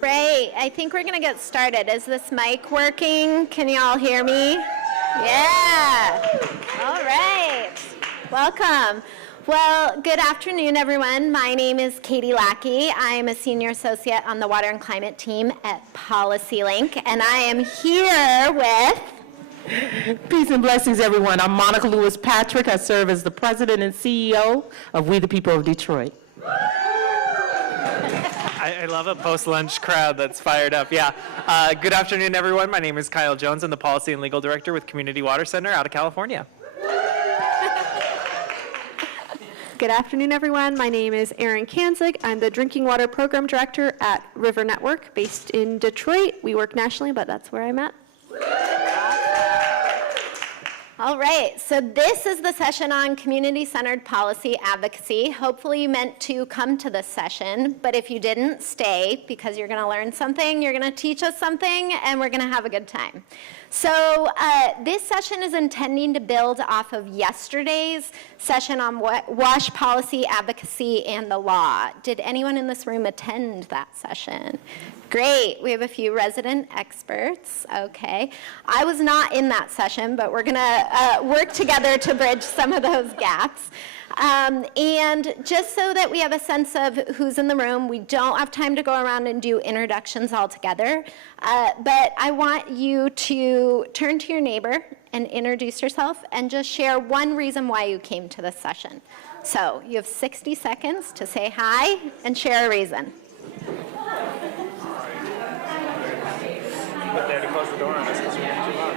Great. I think we're going to get started. Is this mic working? Can you all hear me? Yeah. All right. Welcome. Well, good afternoon, everyone. My name is Katy Lackey. I'm a senior associate on the Water and Climate team at PolicyLink, and I am here with... Peace and blessings, everyone. I'm Monica Lewis-Patrick. I serve as the president and CEO of We the People of Detroit. I love a post-lunch crowd that's fired up. Yeah. Good afternoon, everyone. My name is Kyle Jones. I'm the Policy and Legal Director with Community Water Center out of California. Good afternoon, everyone. My name is Erin Kanzig. I'm the Drinking Water Program Director at River Network, based in Detroit. We work nationally, but that's where I'm at. All right, so this is the session on community-centered policy advocacy. Hopefully you meant to come to this session, but if you didn't, stay, because you're going to learn something, you're going to teach us something, and we're going to have a good time. So this session is intending to build off of yesterday's session on WASH policy advocacy and the law. Did anyone in this room attend that session? Great, we have a few resident experts, okay. I was not in that session, but we're gonna work together to bridge some of those gaps. And just so that we have a sense of who's in the room, we don't have time to go around and do introductions all together, but I want you to turn to your neighbor and introduce yourself and just share one reason why you came to this session. So you have 60 seconds to say hi and share a reason. But they had to close the door on us because we were too loud.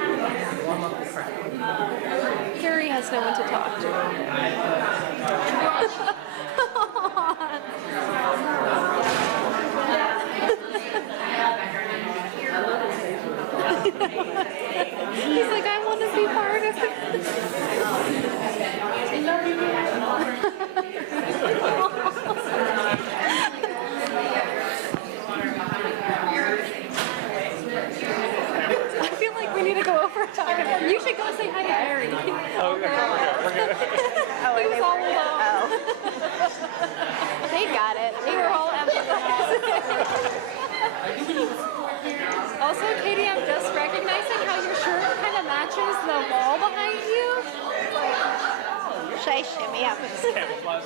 Harry has no one to talk to. He's like, I want to be part of it. I feel like we need to go over and talk about it. You should go say hi to Harry. Oh, okay. Oh, He was all alone. oh. They got it. We were all empathizing. Also, Katie, I'm just recognizing how your shirt kind of matches the wall behind you. Should I shimmy up? Camouflage.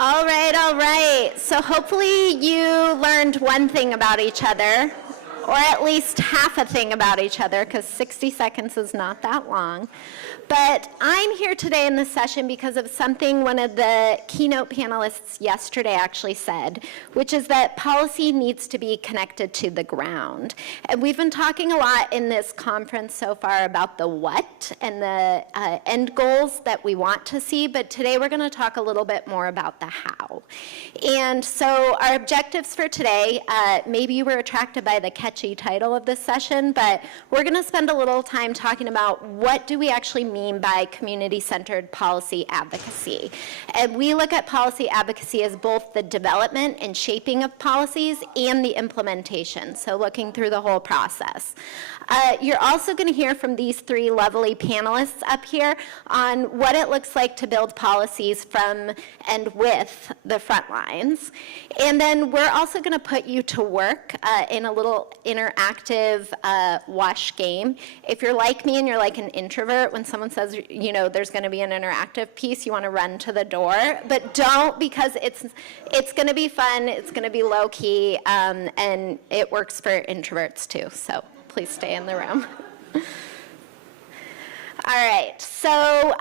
All right. So hopefully you learned one thing about each other, or at least half a thing about each other, because 60 seconds is not that long. But I'm here today in this session because of something one of the keynote panelists yesterday actually said, which is that policy needs to be connected to the ground. And we've been talking a lot in this conference so far about the what and the end goals that we want to see, but today we're going to talk a little bit more about the how. And so our objectives for today, maybe you were attracted by the catchy title of this session, but we're going to spend a little time talking about what do we actually mean by community-centered policy advocacy. And we look at policy advocacy as both the development and shaping of policies and the implementation, so looking through the whole process. You're also going to hear from these three lovely panelists up here on what it looks like to build policies from and with the front lines. And then we're also going to put you to work in a little interactive WASH game. If you're like me and you're like an introvert, when someone says, you know, there's going to be an interactive piece, you want to run to the door. But don't, because it's going to be fun, it's going to be low-key, and it works for introverts too. So please stay in the room. All right, so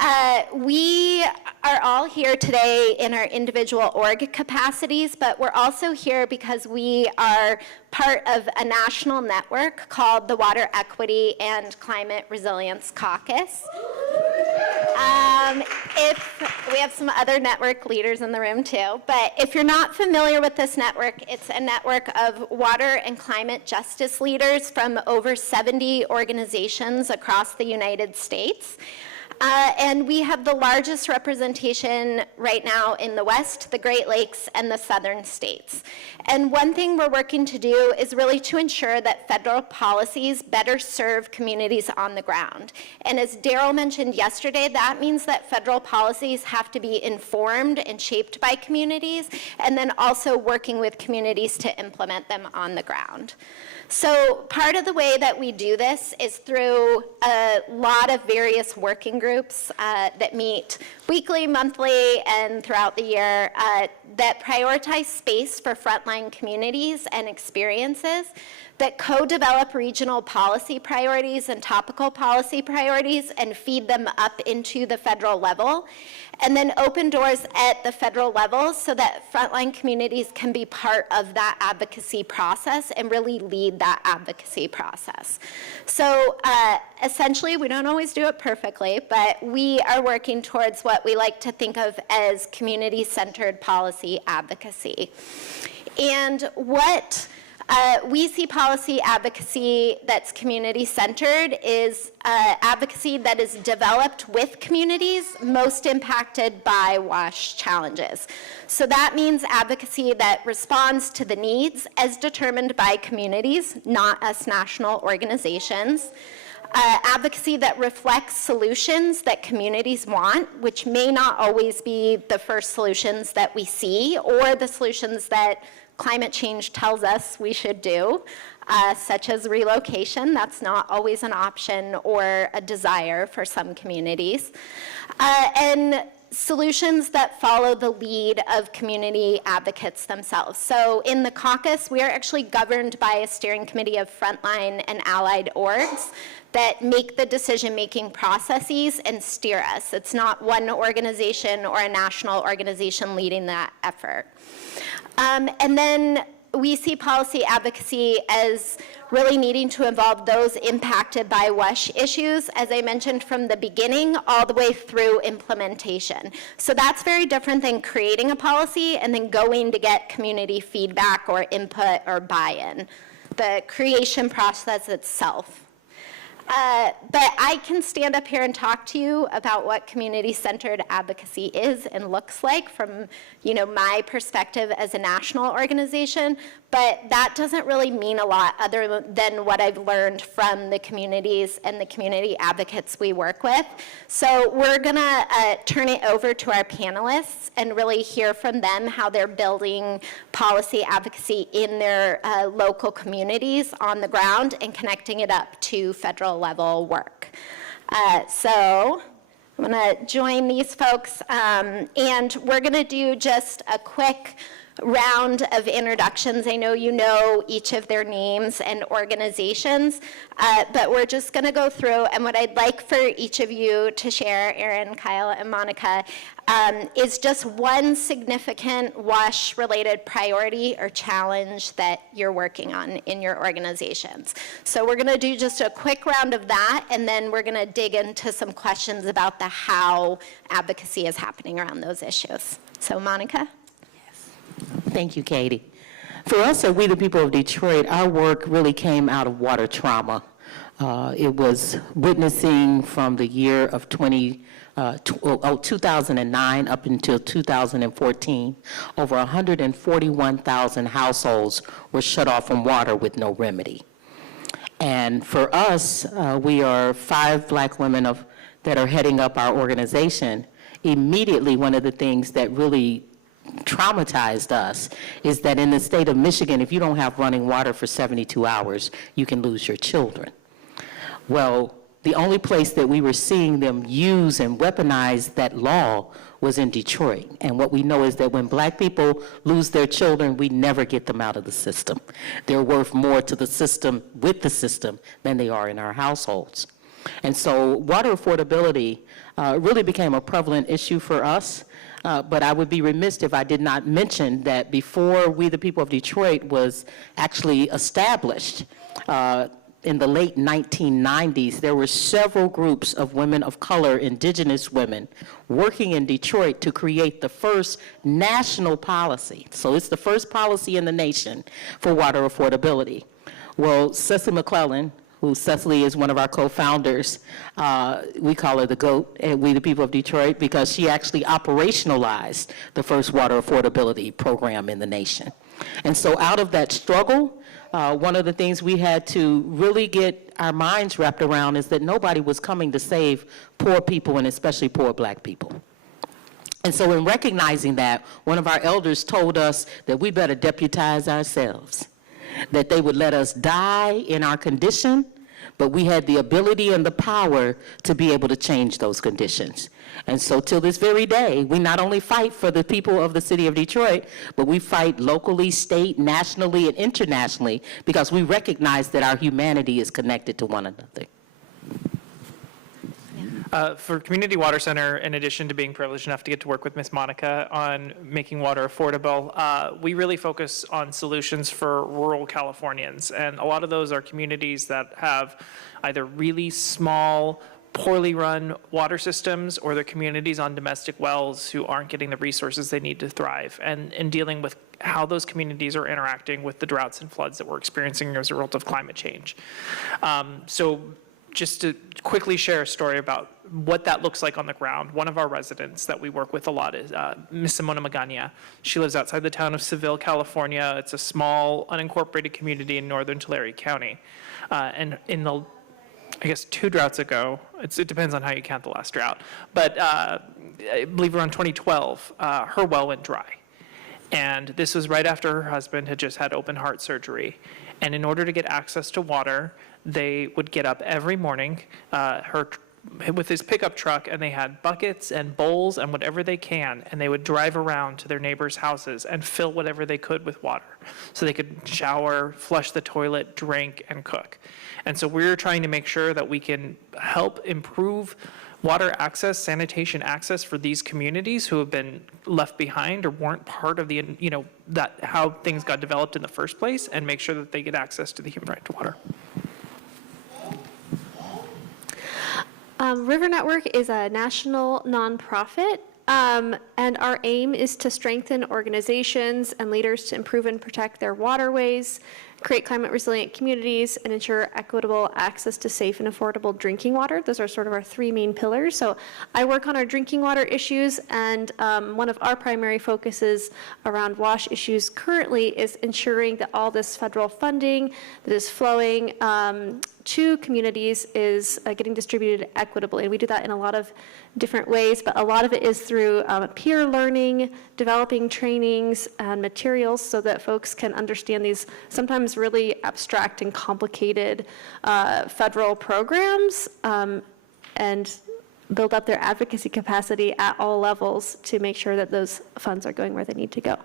we are all here today in our individual org capacities, but we're also here because we are part of a national network called the Water Equity and Climate Resilience Caucus. If we have some other network leaders in the room too, but if you're not familiar with this network, it's a network of water and climate justice leaders from over 70 organizations across the United States. And we have the largest representation right now in the West, the Great Lakes, and the southern states. And one thing we're working to do is really to ensure that federal policies better serve communities on the ground. And as Daryl mentioned yesterday, that means that federal policies have to be informed and shaped by communities, and then also working with communities to implement them on the ground. So part of the way that we do this is through a lot of various working groups that meet weekly, monthly, and throughout the year that prioritize space for frontline communities and experiences, that co-develop regional policy priorities and topical policy priorities and feed them up into the federal level, and then open doors at the federal level so that frontline communities can be part of that advocacy process and really lead that advocacy process. So essentially, we don't always do it perfectly, but we are working towards what we like to think of as community-centered policy advocacy. And what we see policy advocacy that's community-centered is advocacy that is developed with communities most impacted by WASH challenges. So that means advocacy that responds to the needs as determined by communities, not us national organizations. Advocacy that reflects solutions that communities want, which may not always be the first solutions that we see or the solutions that climate change tells us we should do, such as relocation. That's not always an option or a desire for some communities. And solutions that follow the lead of community advocates themselves. So in the caucus, we are actually governed by a steering committee of frontline and allied orgs that make the decision-making processes and steer us. It's not one organization or a national organization leading that effort. And then we see policy advocacy as really needing to involve those impacted by WASH issues, as I mentioned from the beginning, all the way through implementation. So that's very different than creating a policy and then going to get community feedback or input or buy-in. The creation process itself. But I can stand up here and talk to you about what community-centered advocacy is and looks like from, my perspective as a national organization, but that doesn't really mean a lot other than what I've learned from the communities and the community advocates we work with. So we're gonna turn it over to our panelists and really hear from them how they're building policy advocacy in their local communities on the ground and connecting it up to federal level work. So I'm gonna join these folks and we're gonna do just a quick round of introductions. I know you know each of their names and organizations, but we're just going to go through, and what I'd like for each of you to share, Erin, Kyle, and Monica, is just one significant WASH-related priority or challenge that you're working on in your organizations. So we're going to do just a quick round of that, and then we're going to dig into some questions about the how advocacy is happening around those issues. So Monica? Thank you, Katy. For us at We the People of Detroit, our work really came out of water trauma. It was witnessing from the year of 2009 up until 2014, over 141,000 households were shut off from water with no remedy. And for us, we are 5 Black women that are heading up our organization. Immediately, one of the things that really traumatized us is that in the state of Michigan, if you don't have running water for 72 hours, you can lose your children. Well, the only place that we were seeing them use and weaponize that law was in Detroit. And what we know is that when Black people lose their children, we never get them out of the system. They're worth more to the system, with the system, than they are in our households. And so water affordability really became a prevalent issue for us. But I would be remiss if I did not mention that before We the People of Detroit was actually established in the late 1990s, there were several groups of women of color, indigenous women, working in Detroit to create the first national policy. So it's the first policy in the nation for water affordability. Well, Cecily McClellan, who Cecily is one of our co-founders. We call her the GOAT, and we the people of Detroit, because she actually operationalized the first water affordability program in the nation. And so out of that struggle, one of the things we had to really get our minds wrapped around is that nobody was coming to save poor people, and especially poor Black people. And so in recognizing that, one of our elders told us that we better deputize ourselves, that they would let us die in our condition, but we had the ability and the power to be able to change those conditions. And so till this very day, we not only fight for the people of the city of Detroit, but we fight locally, state, nationally, and internationally, because we recognize that our humanity is connected to one another. For Community Water Center, in addition to being privileged enough to get to work with Ms. Monica on making water affordable, we really focus on solutions for rural Californians. And a lot of those are communities that have either really small, poorly run water systems, or they're communities on domestic wells who aren't getting the resources they need to thrive, and in dealing with how those communities are interacting with the droughts and floods that we're experiencing as a result of climate change. So just to quickly share a story about what that looks like on the ground, one of our residents that we work with a lot is Ms. Simona Magana. She lives outside the town of Seville, California. It's a small, unincorporated community in northern Tulare County. And in the, I guess, 2 droughts ago, it depends on how you count the last drought, but I believe around 2012, her well went dry. And this was right after her husband had just had open heart surgery. And in order to get access to water, they would get up every morning with his pickup truck, and they had buckets and bowls and whatever they can, and they would drive around to their neighbors' houses and fill whatever they could with water so they could shower, flush the toilet, drink, and cook. And so we're trying to make sure that we can help improve water access, sanitation access for these communities who have been left behind or weren't part of the, that how things got developed in the first place, and make sure that they get access to the human right to water. River Network is a national nonprofit, and our aim is to strengthen organizations and leaders to improve and protect their waterways, create climate resilient communities, and ensure equitable access to safe and affordable drinking water. Those are sort of our 3 main pillars. So I work on our drinking water issues, and one of our primary focuses around WASH issues currently is ensuring that all this federal funding that is flowing to communities is getting distributed equitably. And we do that in a lot of different ways, but a lot of it is through peer learning, developing trainings and materials so that folks can understand these sometimes really abstract and complicated federal programs, and build up their advocacy capacity at all levels to make sure that those funds are going where they need to go.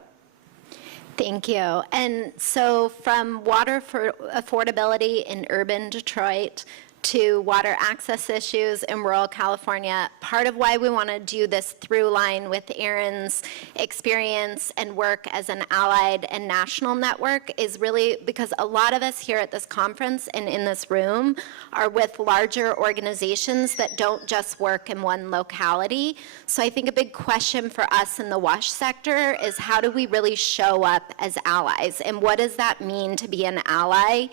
Thank you. And so from water for affordability in urban Detroit to water access issues in rural California, part of why we want to do this through line with Erin's experience and work as an allied and national network is really because a lot of us here at this conference and in this room are with larger organizations that don't just work in one locality. So I think a big question for us in the WASH sector is how do we really show up as allies, and what does that mean to be an ally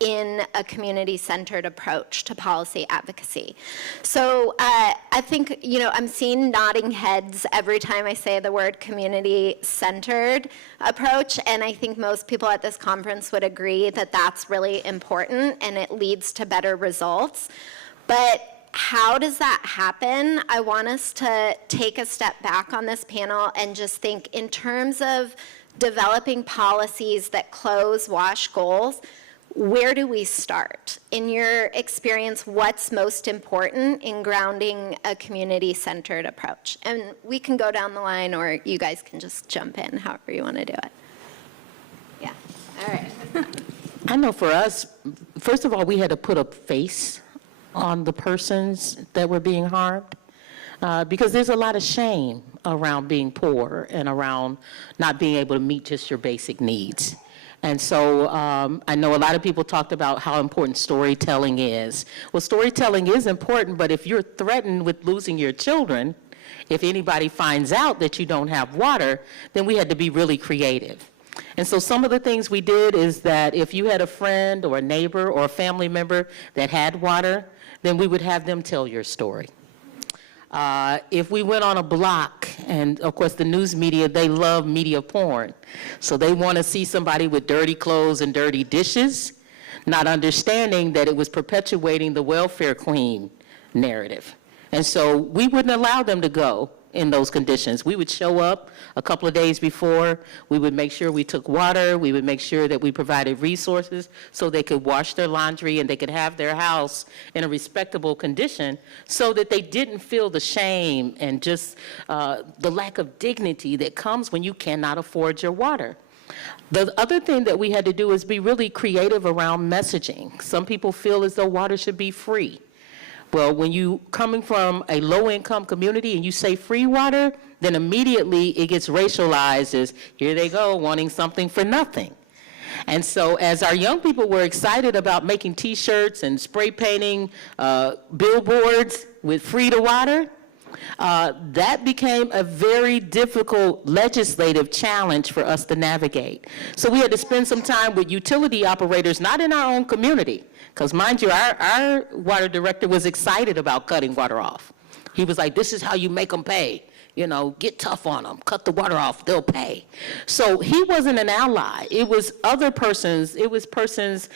in a community-centered approach to policy advocacy. So I think, I'm seeing nodding heads every time I say the word community-centered approach, and I think most people at this conference would agree that that's really important and it leads to better results. But how does that happen? I want us to take a step back on this panel and just think in terms of developing policies that close WASH goals. Where do we start? In your experience, what's most important in grounding a community-centered approach? And we can go down the line, or you guys can just jump in, however you want to do it. Yeah, all right. I know for us, first of all, we had to put a face on the persons that were being harmed, because there's a lot of shame around being poor and around not being able to meet just your basic needs. And so I know a lot of people talked about how important storytelling is. Well, storytelling is important, but if you're threatened with losing your children, if anybody finds out that you don't have water, then we had to be really creative. And so some of the things we did is that if you had a friend or a neighbor or a family member that had water, then we would have them tell your story. If we went on a block, and of course the news media, they love media porn. So they want to see somebody with dirty clothes and dirty dishes, not understanding that it was perpetuating the welfare queen narrative. And so we wouldn't allow them to go in those conditions. We would show up a couple of days before. We would make sure we took water. We would make sure that we provided resources so they could wash their laundry and they could have their house in a respectable condition so that they didn't feel the shame and just the lack of dignity that comes when you cannot afford your water. The other thing that we had to do is be really creative around messaging. Some people feel as though water should be free. Well, when you coming from a low-income community and you say free water, then immediately it gets racialized as, here they go, wanting something for nothing. And so as our young people were excited about making T-shirts and spray painting billboards with free to water, that became a very difficult legislative challenge for us to navigate. So we had to spend some time with utility operators, not in our own community, because mind you, our water director was excited about cutting water off. He was like, this is how you make them pay. You know, get tough on them, cut the water off, they'll pay. So he wasn't an ally. It was other persons, it was persons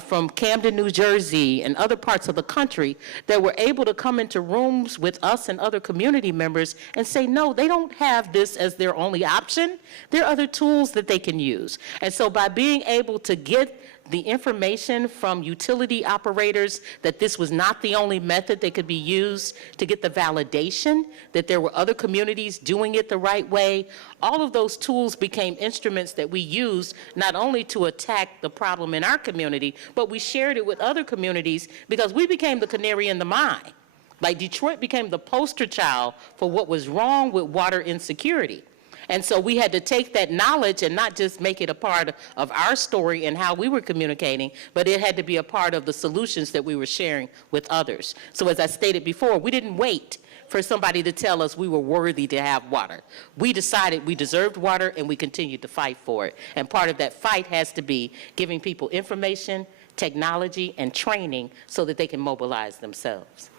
from Camden, New Jersey, and other parts of the country that were able to come into rooms with us and other community members and say, no, they don't have this as their only option. There are other tools that they can use. And so by being able to get the information from utility operators that this was not the only method that could be used to get the validation that there were other communities doing it the right way, all of those tools became instruments that we used not only to attack the problem in our community, but we shared it with other communities because we became the canary in the mine. Like Detroit became the poster child for what was wrong with water insecurity. And so we had to take that knowledge and not just make it a part of our story and how we were communicating, but it had to be a part of the solutions that we were sharing with others. So as I stated before, we didn't wait for somebody to tell us we were worthy to have water. We decided we deserved water and we continued to fight for it. And part of that fight has to be giving people information, technology, and training so that they can mobilize themselves.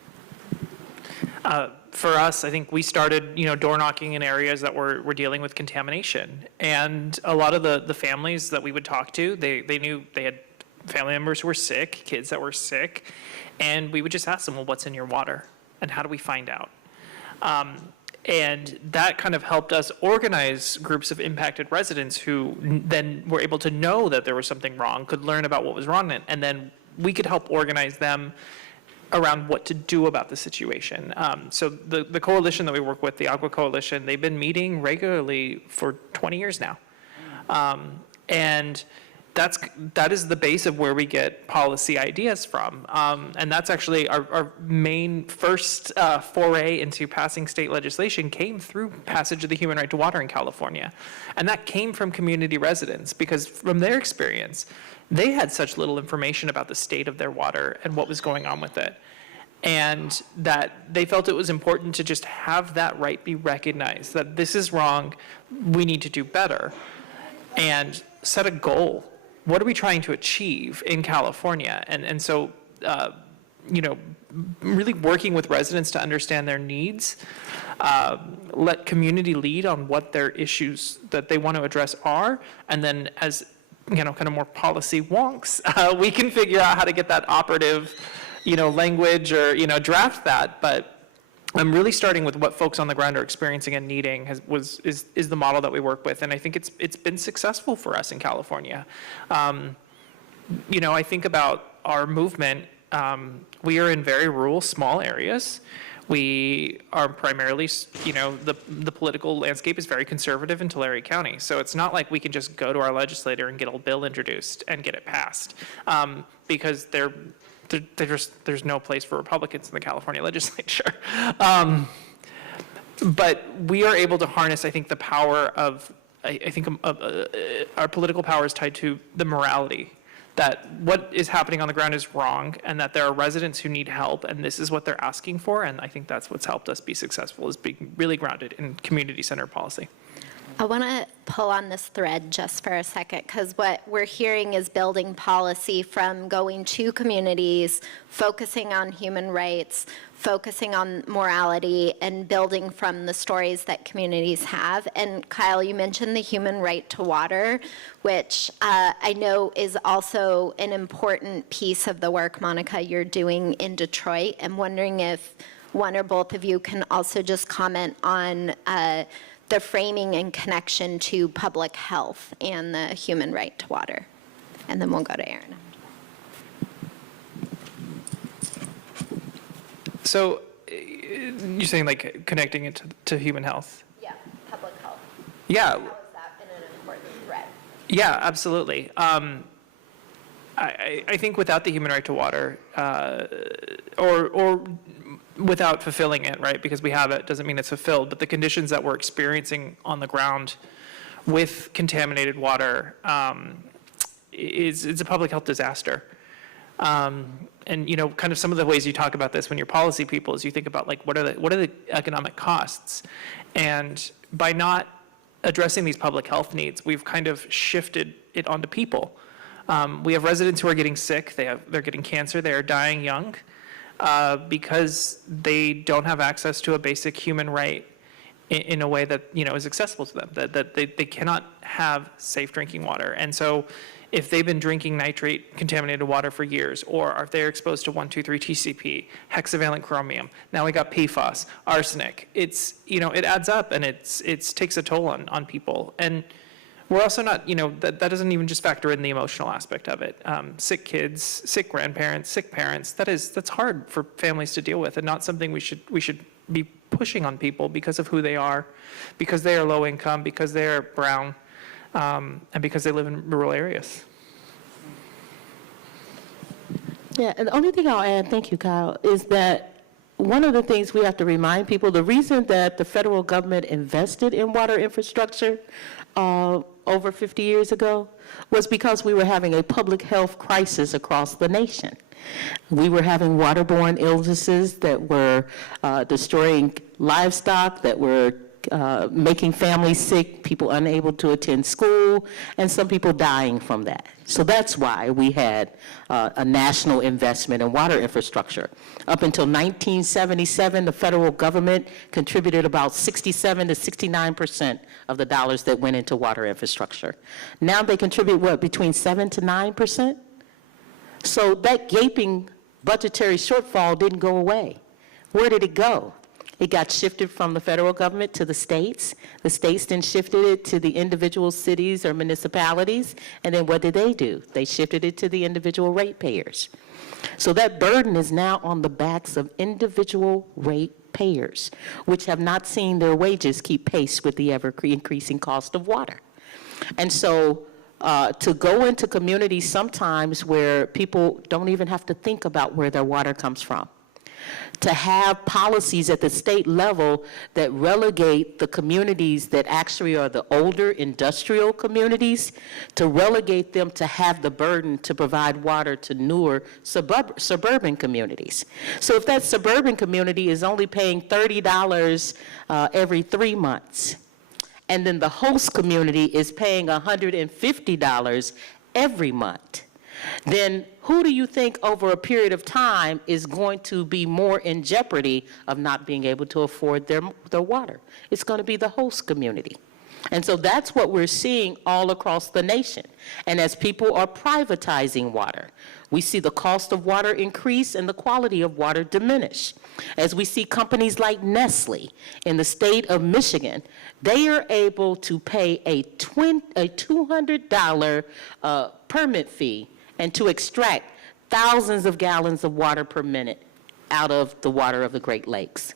For us, I think we started, door knocking in areas that were dealing with contamination. And a lot of the families that we would talk to, they knew they had family members who were sick, kids that were sick, and we would just ask them, well, what's in your water? And how do we find out? And that kind of helped us organize groups of impacted residents who then were able to know that there was something wrong, could learn about what was wrong, and then we could help organize them around what to do about the situation. So the coalition that we work with, the Aqua Coalition, they've been meeting regularly for 20 years now. And that is the base of where we get policy ideas from. And that's actually our main first foray into passing state legislation came through passage of the Human Right to Water in California. And that came from community residents because from their experience, they had such little information about the state of their water and what was going on with it. And that they felt it was important to just have that right be recognized, that this is wrong, we need to do better, and set a goal. What are we trying to achieve in California? And so, really working with residents to understand their needs, let community lead on what their issues that they want to address are, and then as kind of more policy wonks, we can figure out how to get that operative, language or, draft that. But I'm really starting with what folks on the ground are experiencing and needing is the model that we work with. And I think it's been successful for us in California. I think about our movement. We are in very rural, small areas. We are primarily, the political landscape is very conservative in Tulare County. So it's not like we can just go to our legislator and get a bill introduced and get it passed, because there's no place for Republicans in the California legislature. But we are able to harness, I think, the power of, our political power is tied to the morality, that what is happening on the ground is wrong and that there are residents who need help and this is what they're asking for. And I think that's what's helped us be successful, is being really grounded in community-centered policy. I want to pull on this thread just for a second, because what we're hearing is building policy from going to communities, focusing on human rights, focusing on morality, and building from the stories that communities have. And Kyle, you mentioned the human right to water, which I know is also an important piece of the work, Monica, you're doing in Detroit. I'm wondering if one or both of you can also just comment on the framing and connection to public health and the human right to water. And then we'll go to Erin. So you're saying like connecting it to human health? Yeah, public health. Yeah. How is that been an important thread? Yeah, absolutely. I think without the human right to water, or without fulfilling it, right? Because we have it doesn't mean it's fulfilled. But the conditions that we're experiencing on the ground with contaminated water it's a public health disaster. And you know, kind of some of the ways you talk about this when you're policy people is you think about like what are the economic costs, and by not addressing these public health needs, we've kind of shifted it onto people. We have residents who are getting sick. They're getting cancer. They are dying young because they don't have access to a basic human right in a way that is accessible to them. That they cannot have safe drinking water. And so, if they've been drinking nitrate contaminated water for years, or if they're exposed to 1,2,3 TCP, hexavalent chromium, now we got PFAS, arsenic. It's it adds up, and it takes a toll on people. And we're also not, that doesn't even just factor in the emotional aspect of it. Sick kids, sick grandparents, sick parents, that's hard for families to deal with, and not something we should be pushing on people because of who they are, because they are low income, because they are brown, and because they live in rural areas. Yeah, and the only thing I'll add, thank you, Kyle, is that one of the things we have to remind people, the reason that the federal government invested in water infrastructure over 50 years ago was because we were having a public health crisis across the nation. We were having waterborne illnesses that were destroying livestock, that were making families sick, people unable to attend school, and some people dying from that. So that's why we had a national investment in water infrastructure. Up until 1977, the federal government contributed about 67 to 69% of the dollars that went into water infrastructure. Now they contribute, between 7 to 9%? So that gaping budgetary shortfall didn't go away. Where did it go? It got shifted from the federal government to the states. The states then shifted it to the individual cities or municipalities. And then what did they do? They shifted it to the individual ratepayers. So that burden is now on the backs of individual ratepayers, which have not seen their wages keep pace with the ever-increasing cost of water. And so to go into communities sometimes where people don't even have to think about where their water comes from, to have policies at the state level that relegate the communities that actually are the older industrial communities, to relegate them to have the burden to provide water to newer suburban communities. So if that suburban community is only paying $30 every 3 months, and then the host community is paying $150 every month, then who do you think over a period of time is going to be more in jeopardy of not being able to afford their water? It's going to be the host community. And so that's what we're seeing all across the nation. And as people are privatizing water, we see the cost of water increase and the quality of water diminish. As we see companies like Nestle in the state of Michigan, they are able to pay a $200 permit fee and to extract thousands of gallons of water per minute out of the water of the Great Lakes.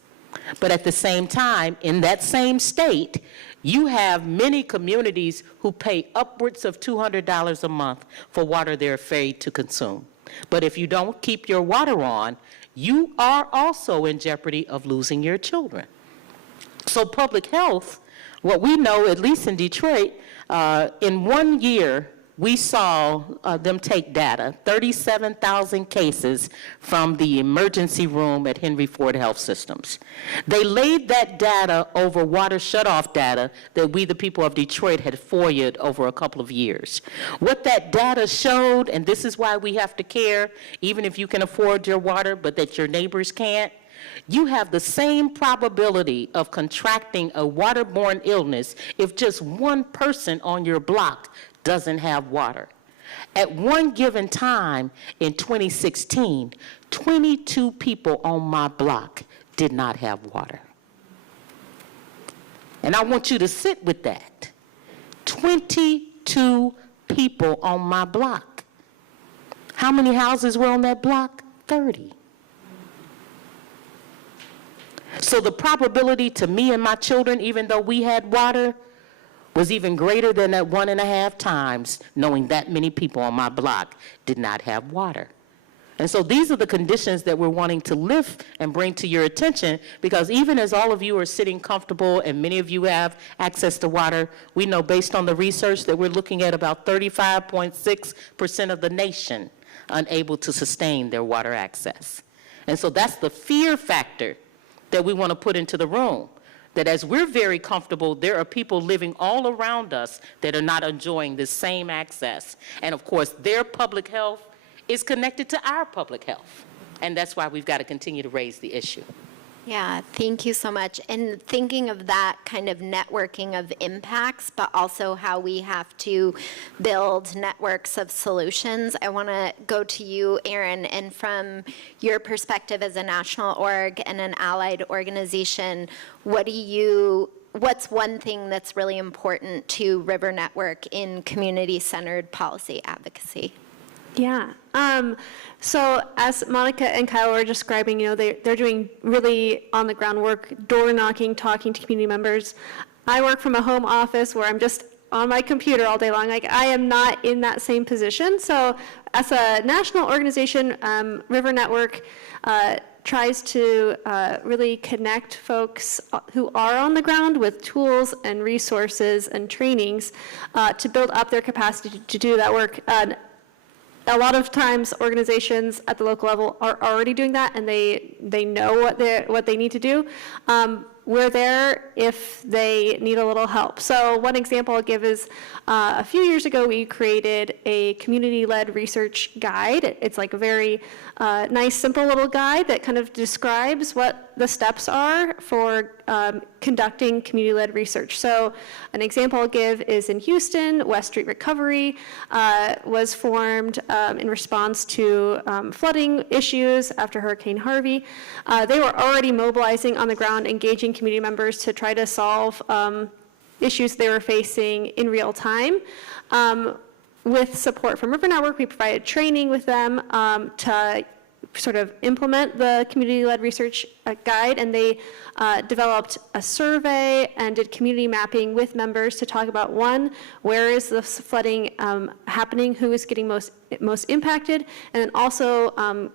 But at the same time, in that same state, you have many communities who pay upwards of $200 a month for water they're afraid to consume. But if you don't keep your water on, you are also in jeopardy of losing your children. So public health, what we know, at least in Detroit, in 1 year, we saw them take data, 37,000 cases from the emergency room at Henry Ford Health Systems. They laid that data over water shutoff data that we, the people of Detroit, had FOIA'd over a couple of years. What that data showed, and this is why we have to care, even if you can afford your water, but that your neighbors can't, you have the same probability of contracting a waterborne illness if just one person on your block doesn't have water. At one given time in 2016, 22 people on my block did not have water. And I want you to sit with that. 22 people on my block. How many houses were on that block? 30. So the probability to me and my children, even though we had water, was even greater than that 1.5 times, knowing that many people on my block did not have water. And so these are the conditions that we're wanting to lift and bring to your attention, because even as all of you are sitting comfortable and many of you have access to water, we know based on the research that we're looking at about 35.6% of the nation unable to sustain their water access. And so that's the fear factor that we want to put into the room, that as we're very comfortable, there are people living all around us that are not enjoying the same access. And of course, their public health is connected to our public health. And that's why we've got to continue to raise the issue. Yeah, thank you so much. And thinking of that kind of networking of impacts, but also how we have to build networks of solutions, I want to go to you, Erin, and from your perspective as a national org and an allied organization, what's one thing that's really important to River Network in community-centered policy advocacy? Yeah. So as Monica and Kyle were describing, they're doing really on-the-ground work, door knocking, talking to community members. I work from a home office where I'm just on my computer all day long. Like, I am not in that same position. So as a national organization, River Network tries to really connect folks who are on the ground with tools and resources and trainings to build up their capacity to do that work. A lot of times, organizations at the local level are already doing that, and they know what they need to do. We're there if they need a little help. So one example I'll give is a few years ago, we created a community-led research guide. It's like a very nice, simple little guide that kind of describes what the steps are for conducting community-led research. So an example I'll give is in Houston, West Street Recovery was formed in response to flooding issues after Hurricane Harvey. They were already mobilizing on the ground, engaging community members to try to solve issues they were facing in real time. With support from River Network, we provided training with them to sort of implement the community-led research guide, and they developed a survey and did community mapping with members to talk about, one, where is the flooding happening, who is getting most impacted, and then also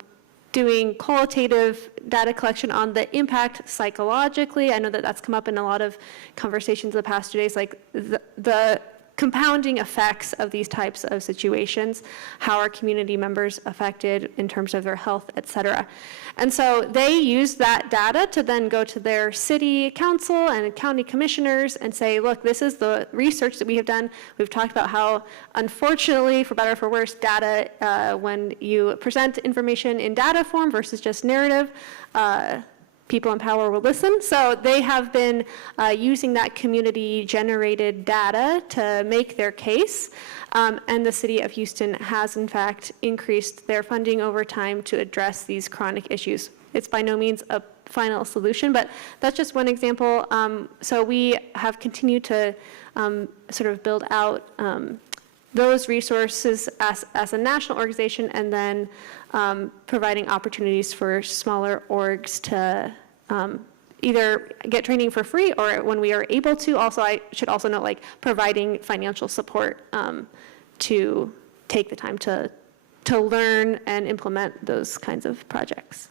doing qualitative data collection on the impact psychologically. I know that that's come up in a lot of conversations the past 2 days, like the compounding effects of these types of situations, how are community members affected in terms of their health, et cetera. And so they use that data to then go to their city council and county commissioners and say, look, this is the research that we have done. We've talked about how, unfortunately, for better or for worse, data, when you present information in data form versus just narrative, people in power will listen. So they have been using that community-generated data to make their case. And the city of Houston has, in fact, increased their funding over time to address these chronic issues. It's by no means a final solution, but that's just one example. So we have continued to sort of build out those resources as a national organization, and then providing opportunities for smaller orgs to either get training for free, or when we are able to, also, I should also note, like, providing financial support to take the time to learn and implement those kinds of projects.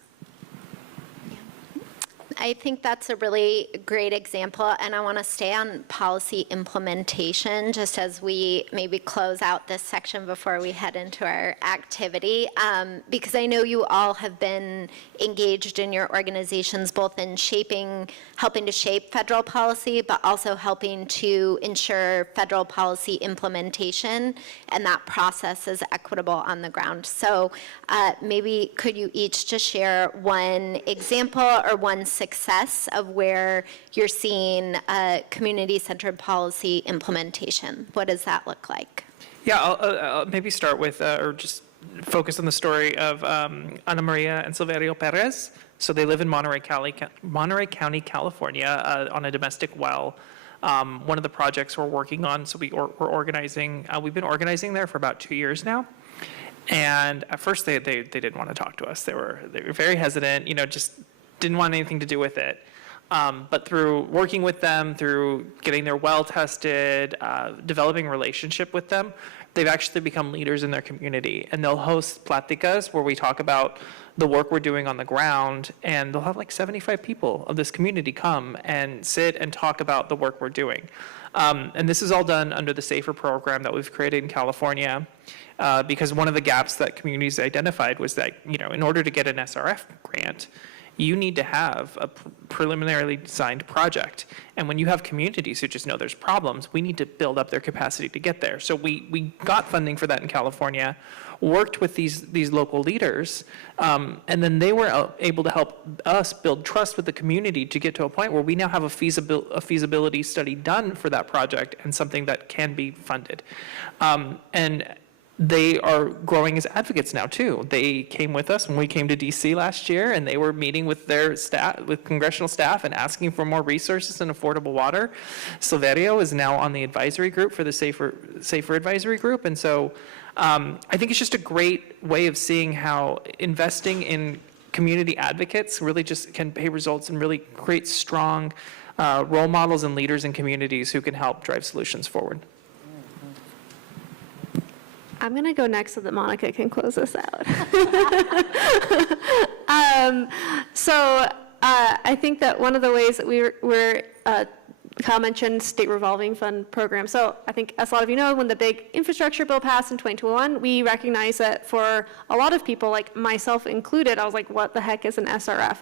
I think that's a really great example, and I want to stay on policy implementation just as we maybe close out this section before we head into our activity, because I know you all have been engaged in your organizations both in helping to shape federal policy, but also helping to ensure federal policy implementation, and that process is equitable on the ground. So maybe could you each just share one example or one success of where you're seeing community-centered policy implementation? What does that look like? Yeah, I'll maybe start with, or just focus on the story of Ana Maria and Silverio Perez. So they live in Monterey County, California, on a domestic well. One of the projects we're working on, so we're organizing, we've been organizing there for about 2 years now. And at first they didn't want to talk to us. They were very hesitant, just didn't want anything to do with it. But through working with them, through getting their well tested, developing a relationship with them, they've actually become leaders in their community. And they'll host platicas where we talk about the work we're doing on the ground, and they'll have like 75 people of this community come and sit and talk about the work we're doing. And this is all done under the SAFER program that we've created in California, because one of the gaps that communities identified was that, in order to get an SRF grant, you need to have a preliminarily designed project. And when you have communities who just know there's problems, we need to build up their capacity to get there. So we got funding for that in California, worked with these local leaders, and then they were able to help us build trust with the community to get to a point where we now have a feasibility study done for that project and something that can be funded. And they are growing as advocates now too. They came with us when we came to DC last year, and they were meeting with their staff, with congressional staff, and asking for more resources and affordable water. Silverio is now on the advisory group for the Safer Advisory Group. And so I think it's just a great way of seeing how investing in community advocates really just can pay results and really create strong role models and leaders in communities who can help drive solutions forward. I'm going to go next so that Monica can close us out. I think that one of the ways that we're Kyle mentioned state revolving fund program. So I think, as a lot of you know, when the big infrastructure bill passed in 2021, we recognized that for a lot of people, like myself included, I was like, what the heck is an SRF?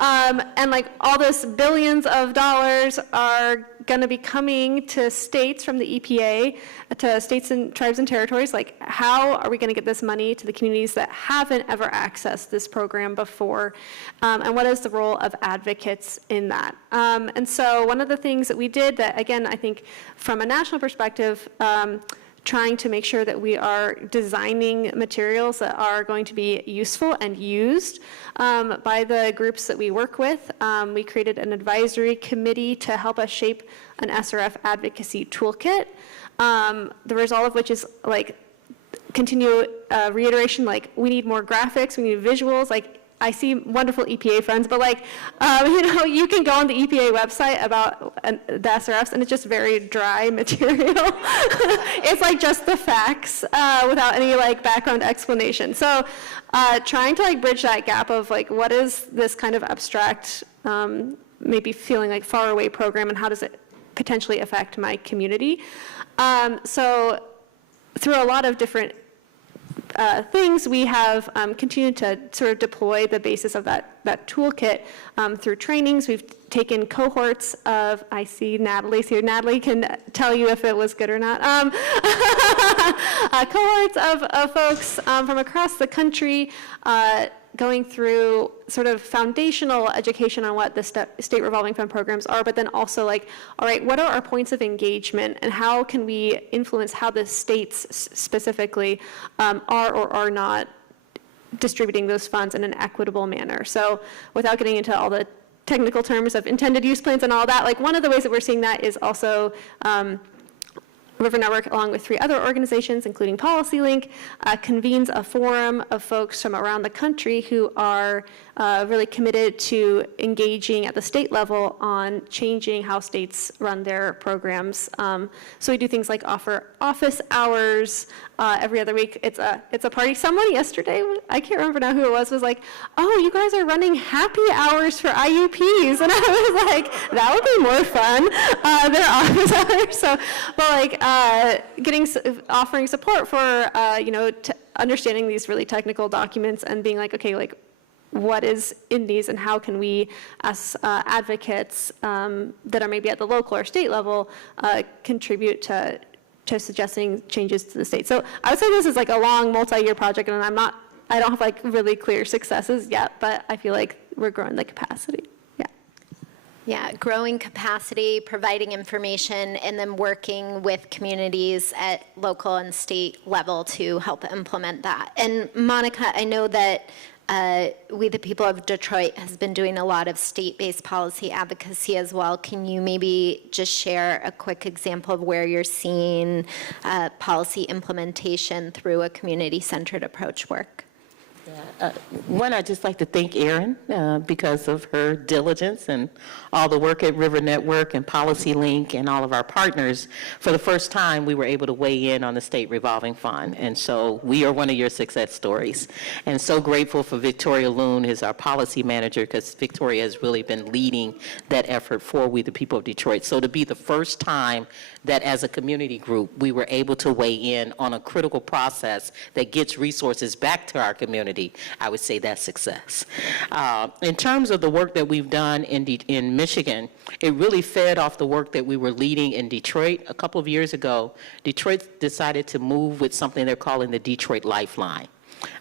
And like all this billions of dollars are going to be coming to states from the EPA, to states and tribes and territories. Like, how are we going to get this money to the communities that haven't ever accessed this program before? And what is the role of advocates in that? And so one of the things that we did that, again, I think from a national perspective, trying to make sure that we are designing materials that are going to be useful and used by the groups that we work with. We created an advisory committee to help us shape an SRF advocacy toolkit, the result of which is like continue reiteration, like we need more graphics, we need visuals, like I see wonderful EPA friends, but like, you can go on the EPA website about the SRFs and it's just very dry material. It's like just the facts without any like background explanation. So trying to like bridge that gap of like, what is this kind of abstract, maybe feeling like far away program and how does it potentially affect my community? So through a lot of different things, we have continued to sort of deploy the basis of that toolkit through trainings. We've taken cohorts of, I see Natalie's here. Natalie can tell you if it was good or not. Cohorts of folks from across the country going through sort of foundational education on what the state revolving fund programs are, but then also like, all right, what are our points of engagement and how can we influence how the states specifically are or are not distributing those funds in an equitable manner. So without getting into all the technical terms of intended use plans and all that, like one of the ways that we're seeing that is also River Network, along with 3 other organizations, including PolicyLink, convenes a forum of folks from around the country who are really committed to engaging at the state level on changing how states run their programs. So we do things like offer office hours every other week. It's a party. Someone yesterday, I can't remember now who it was like, oh, you guys are running happy hours for IUPs. And I was like, that would be more fun than office hours. So, but like offering support for, understanding these really technical documents and being like, okay, like, what is in these and how can we, as advocates that are maybe at the local or state level, contribute to suggesting changes to the state. So I would say this is like a long multi-year project, and I don't have like really clear successes yet, but I feel like we're growing the capacity. Yeah, growing capacity, providing information, and then working with communities at local and state level to help implement that. And Monica, I know that We the People of Detroit has been doing a lot of state-based policy advocacy as well. Can you maybe just share a quick example of where you're seeing policy implementation through a community-centered approach work? One, I'd just like to thank Erin because of her diligence and all the work at River Network and PolicyLink and all of our partners. For the first time, we were able to weigh in on the state revolving fund. And so we are one of your success stories. And so grateful for Victoria Loon, who's our policy manager, because Victoria has really been leading that effort for We the People of Detroit. So to be the first time that as a community group, we were able to weigh in on a critical process that gets resources back to our community, I would say that's success. In terms of the work that we've done in Michigan, it really fed off the work that we were leading in Detroit. A couple of years ago, Detroit decided to move with something they're calling the Detroit Lifeline.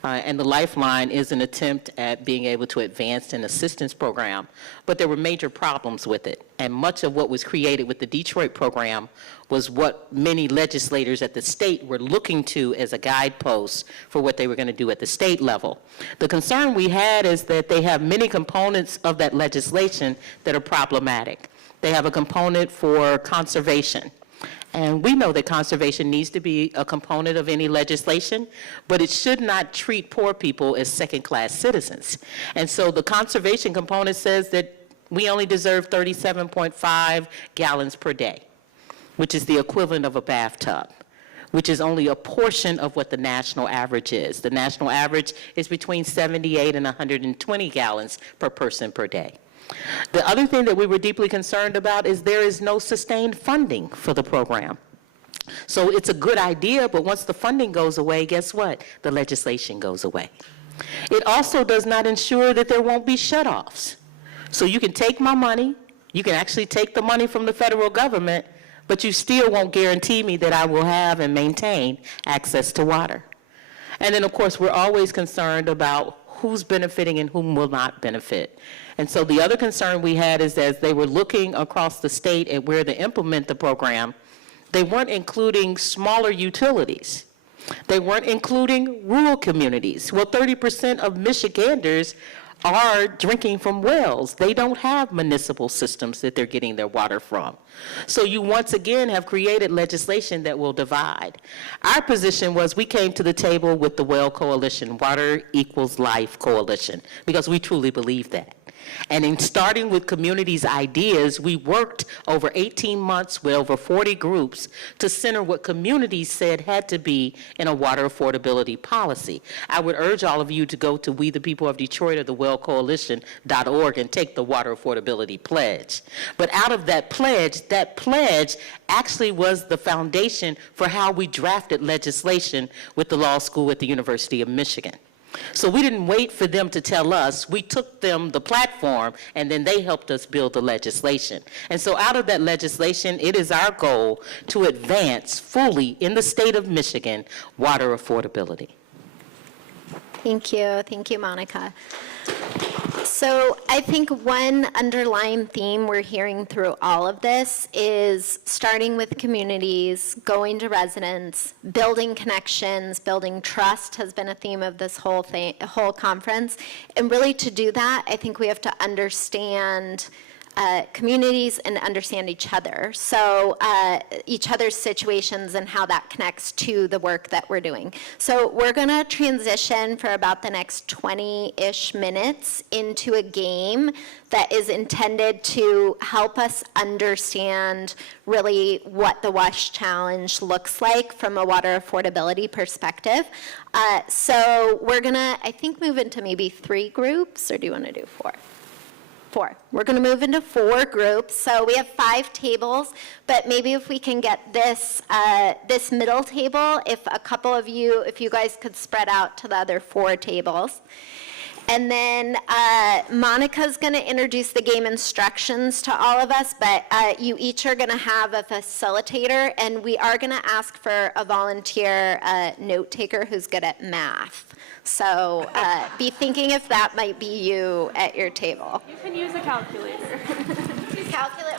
And the Lifeline is an attempt at being able to advance an assistance program, but there were major problems with it. And much of what was created with the Detroit program was what many legislators at the state were looking to as a guidepost for what they were going to do at the state level. The concern we had is that they have many components of that legislation that are problematic. They have a component for conservation. And we know that conservation needs to be a component of any legislation, but it should not treat poor people as second-class citizens. And so the conservation component says that we only deserve 37.5 gallons per day, which is the equivalent of a bathtub, which is only a portion of what the national average is. The national average is between 78 and 120 gallons per person per day. The other thing that we were deeply concerned about is there is no sustained funding for the program. So it's a good idea, but once the funding goes away, guess what? The legislation goes away. It also does not ensure that there won't be shutoffs. So you can take my money, you can actually take the money from the federal government, but you still won't guarantee me that I will have and maintain access to water. And then, of course, we're always concerned about who's benefiting and whom will not benefit. And so the other concern we had is as they were looking across the state at where to implement the program, they weren't including smaller utilities. They weren't including rural communities. Well, 30% of Michiganders are drinking from wells. They don't have municipal systems that they're getting their water from. So you once again have created legislation that will divide. Our position was we came to the table with the WELL Coalition, Water Equals Life Coalition, because we truly believe that. And in starting with communities' ideas, we worked over 18 months with over 40 groups to center what communities said had to be in a water affordability policy. I would urge all of you to go to We the People of Detroit or the wellcoalition.org and take the water affordability pledge. But out of that pledge actually was the foundation for how we drafted legislation with the law school at the University of Michigan. So we didn't wait for them to tell us. We took them the platform, and then they helped us build the legislation. And so out of that legislation, it is our goal to advance fully in the state of Michigan water affordability. Thank you, Monica. So I think one underlying theme we're hearing through all of this is starting with communities, going to residents, building connections, building trust has been a theme of this whole conference. And really to do that, I think we have to understand communities and understand each other. So each other's situations and how that connects to the work that we're doing. So we're going to transition for about the next 20-ish minutes into a game that is intended to help us understand really what the WASH challenge looks like from a water affordability perspective. So we're going to, I think, move into maybe 3 groups, or do you want to do 4? 4. We're going to move into 4 groups. So we have 5 tables, but maybe if we can get this this middle table, if a couple of you, if you guys could spread out to the other 4 tables. And then Monica's going to introduce the game instructions to all of us, but you each are going to have a facilitator, and we are going to ask for a volunteer note taker who's good at math. So be thinking if that might be you at your table. You can use a calculator.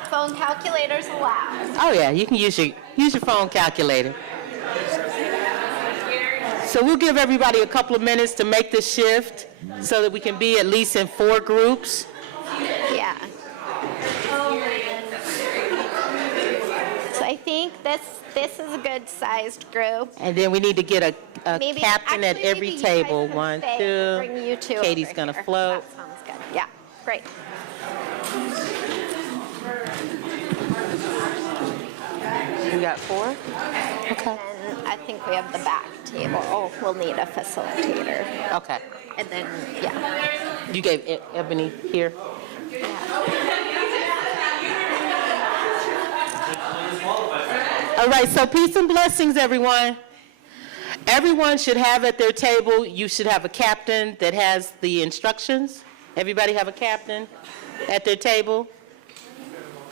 Phone calculators allowed. Oh yeah, you can use your phone calculator. So we'll give everybody a couple of minutes to make the shift so that we can be at least in 4 groups. Yeah. So I think this is a good sized group. And then we need to get a Maybe- captain at actually, every maybe you guys table. can 1, stay, bring you 2. two Katie's over going to here. float. That sounds good. Yeah, great. We got 4? Okay. And I think we have the back table. Oh, we'll need a facilitator. Okay. And then, yeah. You gave Ebony here? All right, so peace and blessings, everyone. Everyone should have at their table, you should have a captain that has the instructions. Everybody have a captain at their table?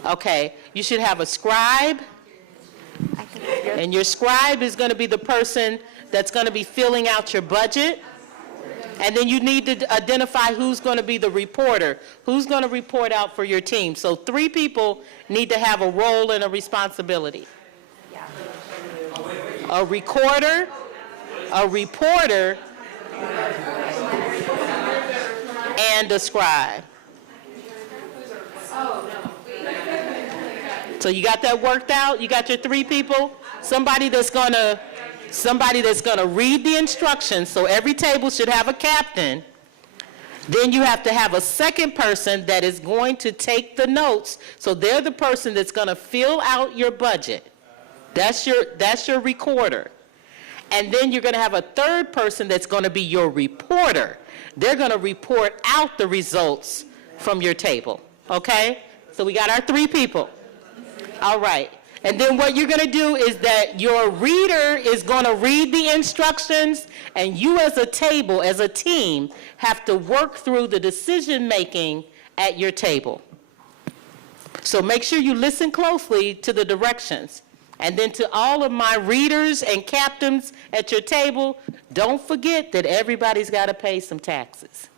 Okay, you should have a scribe. And your scribe is going to be the person that's going to be filling out your budget. And then you need to identify who's going to be the reporter, who's going to report out for your team. So 3 people need to have a role and a responsibility. A recorder, a reporter, and a scribe. So you got that worked out? You got your 3 people? Somebody that's gonna read the instructions. So every table should have a captain. Then you have to have a second person that is going to take the notes. So they're the person that's gonna fill out your budget. That's your recorder. And then you're gonna have a third person that's gonna be your reporter. They're gonna report out the results from your table, okay? So we got our 3 people. All right. And then what you're going to do is that your reader is going to read the instructions, and you as a table, as a team, have to work through the decision-making at your table. So make sure you listen closely to the directions. And then to all of my readers and captains at your table, don't forget that everybody's got to pay some taxes.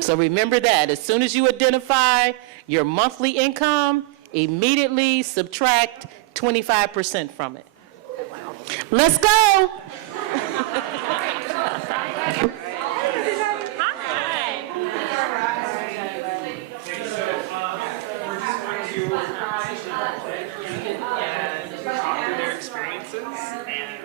So remember that. As soon as you identify your monthly income, immediately subtract 25% from it. Let's go. Their experiences and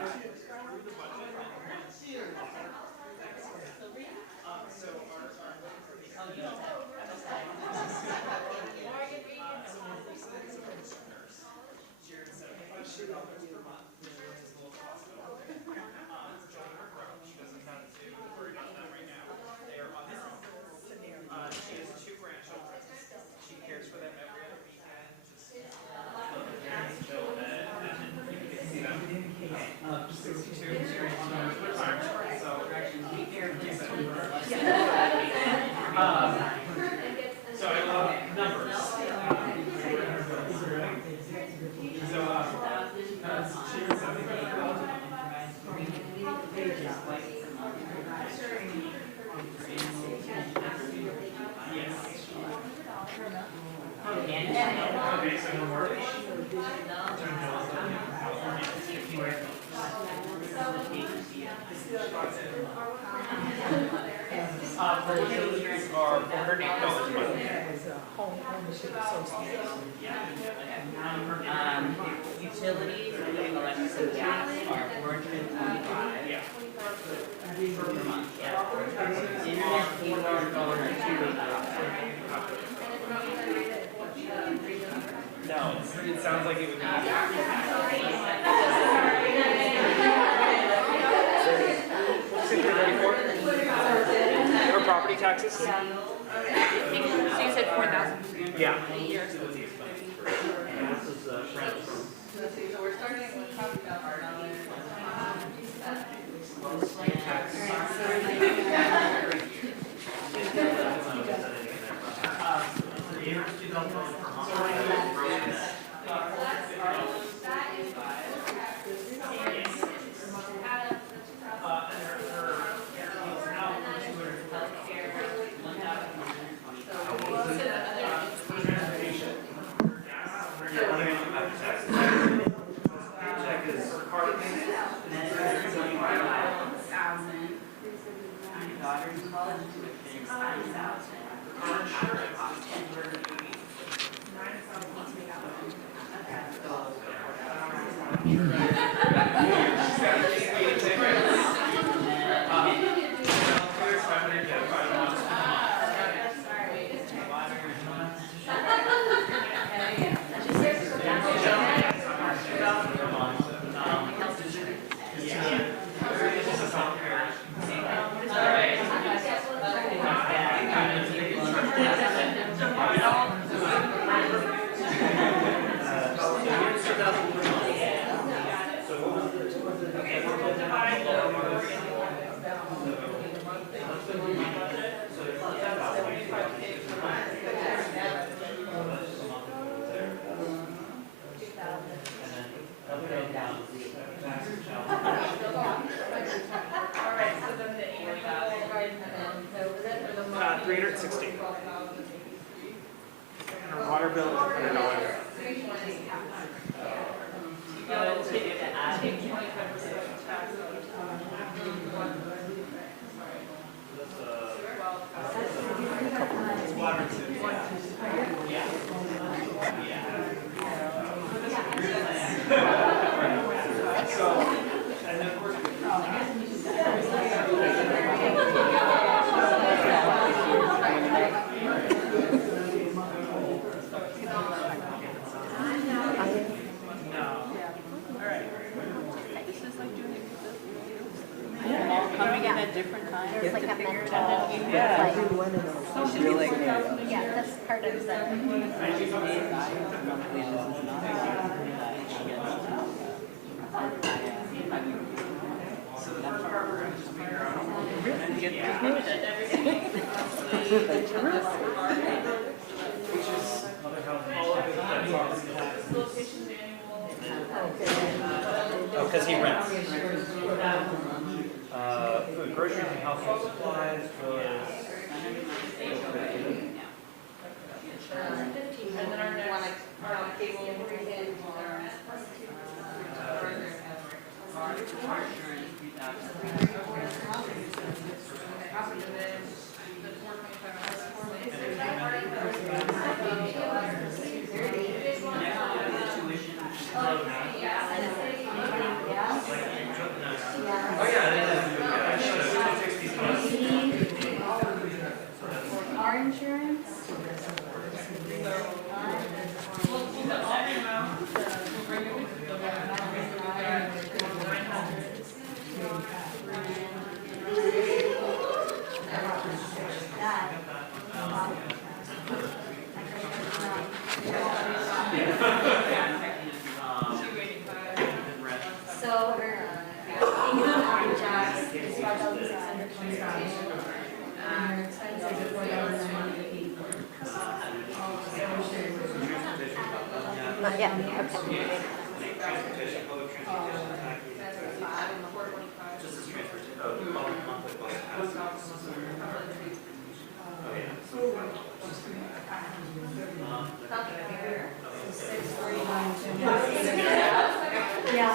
are $408 a month. Utilities, including electric and gas, are $425 per month. Yeah. Internet, cable, and phone are $289. No, it sounds like it would be. Or property taxes? So you said 4,000? Yeah. So we're starting with property $360. And our water bill is $100. There's like a mental, like, yeah, that's part of the. Oh, because he rents. Food, groceries, and household supplies was. And then our next cable Oh, yeah. Car insurance? So, income tax is $5,625. Expenses are $4,980. Not yet, okay. Yeah.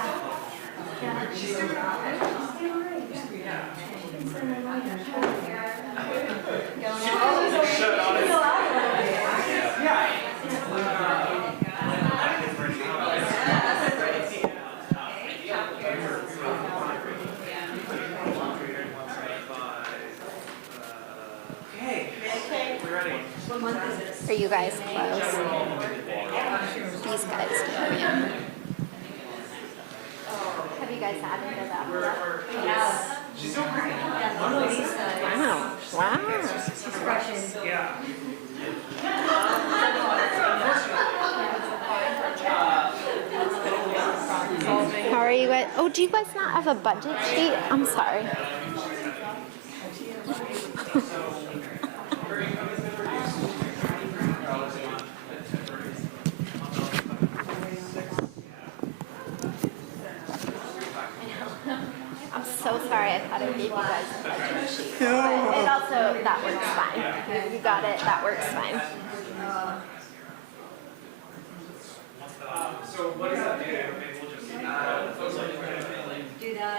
Yeah. Are you guys close? These guys do, yeah. Have you guys had any of that? Yes. Wow. How are you guys? Oh, do you guys not have a budget sheet? I'm sorry. I'm so sorry. I thought I gave you guys a budget sheet. But it also, that works fine. You got it. That works fine. So what does that do? Maybe we'll just Do that.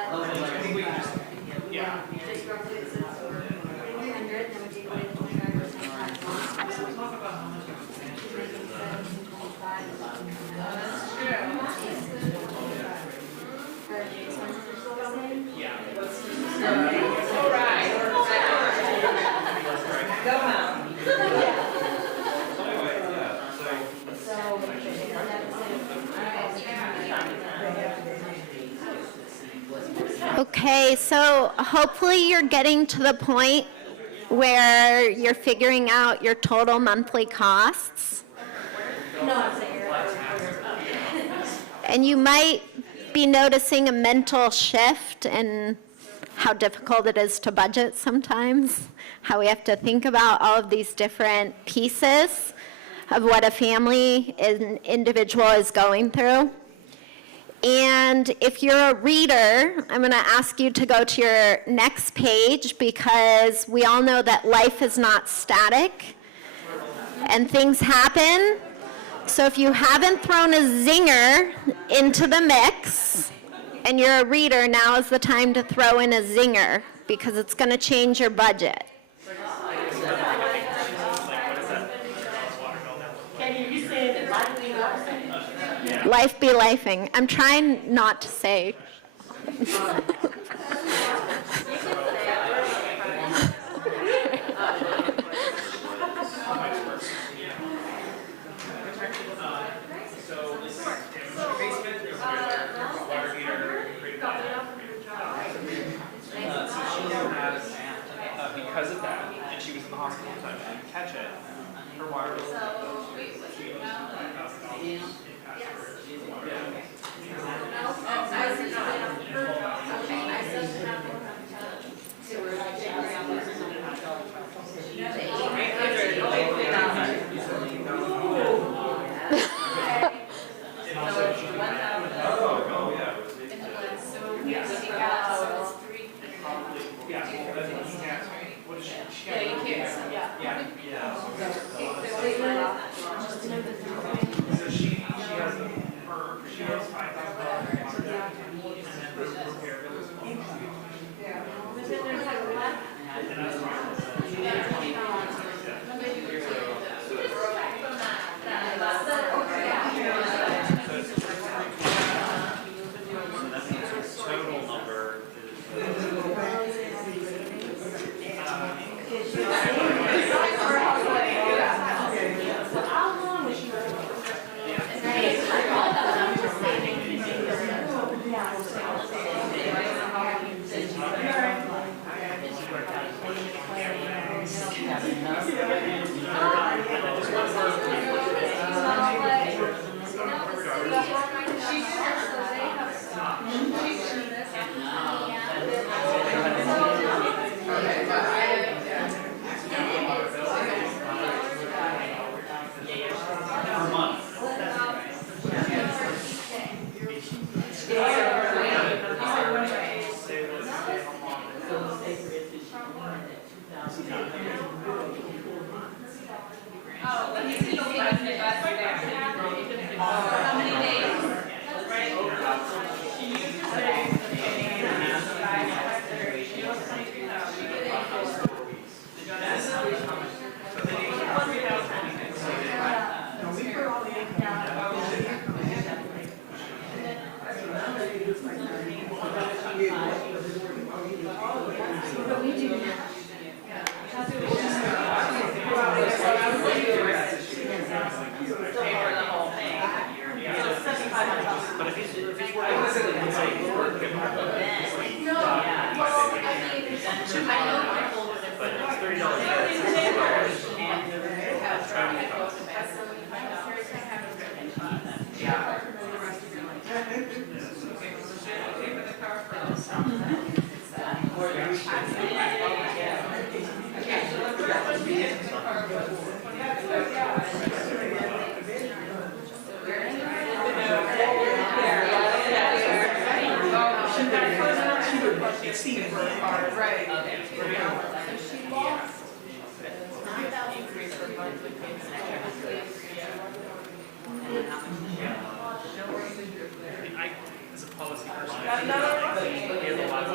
yeah. Just roughly it says 300, then we take away the 25%. Okay, so hopefully you're getting to the point where you're figuring out your total monthly costs. And you might be noticing a mental shift in how difficult it is to budget sometimes, how we have to think about all of these different pieces of what a family, an individual is going through. And if you're a reader, I'm going to ask you to go to your next page, because we all know that life is not static and things happen. So if you haven't thrown a zinger into the mix and you're a reader, now is the time to throw in a zinger, because it's going to change your budget. Life be lifing. I'm trying not to say. Because of that, and she was in the hospital in time to catch it, her water bill. Total number As a policy person, I think we have a lot of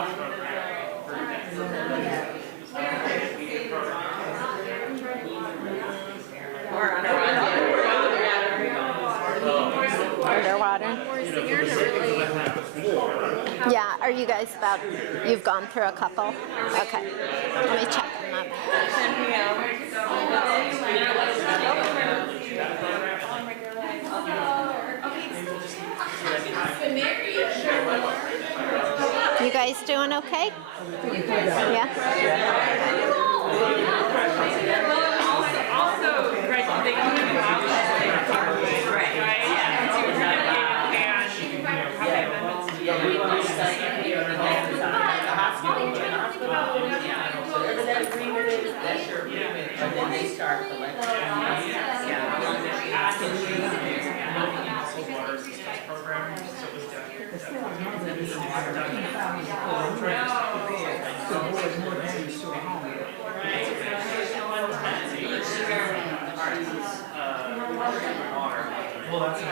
Underwater. Yeah, are you guys about, you've gone through a couple? Okay, let me check on that. You guys doing okay? Yeah? That's your agreement, and then they start collecting. water systems program, so it was done. Well, that's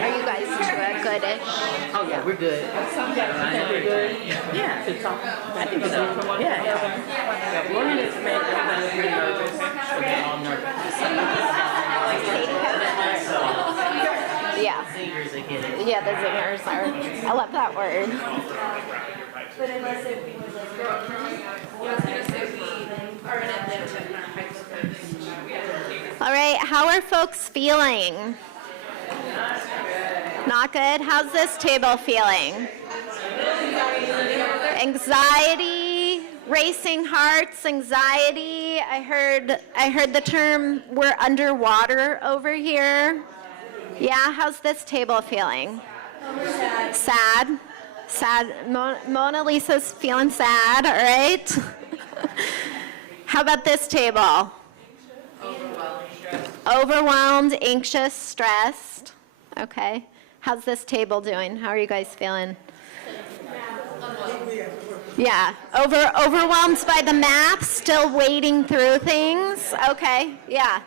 Are you guys goodish? Oh, yeah, we're good. Sometimes we're good. Yeah. To talk. I think so. Yeah, yeah. One is to make everybody really nervous. They're all nervous. Yeah. Singers that get it. Yeah, the zingers are, I love that word. All right, how are folks feeling? Not good? How's this table feeling? Anxiety, racing hearts, anxiety. I heard the term we're underwater over here. Yeah, how's this table feeling? Sad. Sad. Mona Lisa's feeling sad, all right? How about this table? Overwhelmed, anxious, stressed. Okay. How's this table doing? How are you guys feeling? Yeah. Overwhelmed by the math, still wading through things. Okay. Yeah.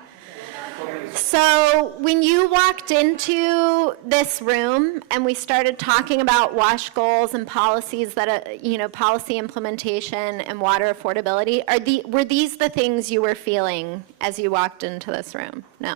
So when you walked into this room and we started talking about WASH goals and policies that, policy implementation and water affordability, were these the things you were feeling as you walked into this room? No.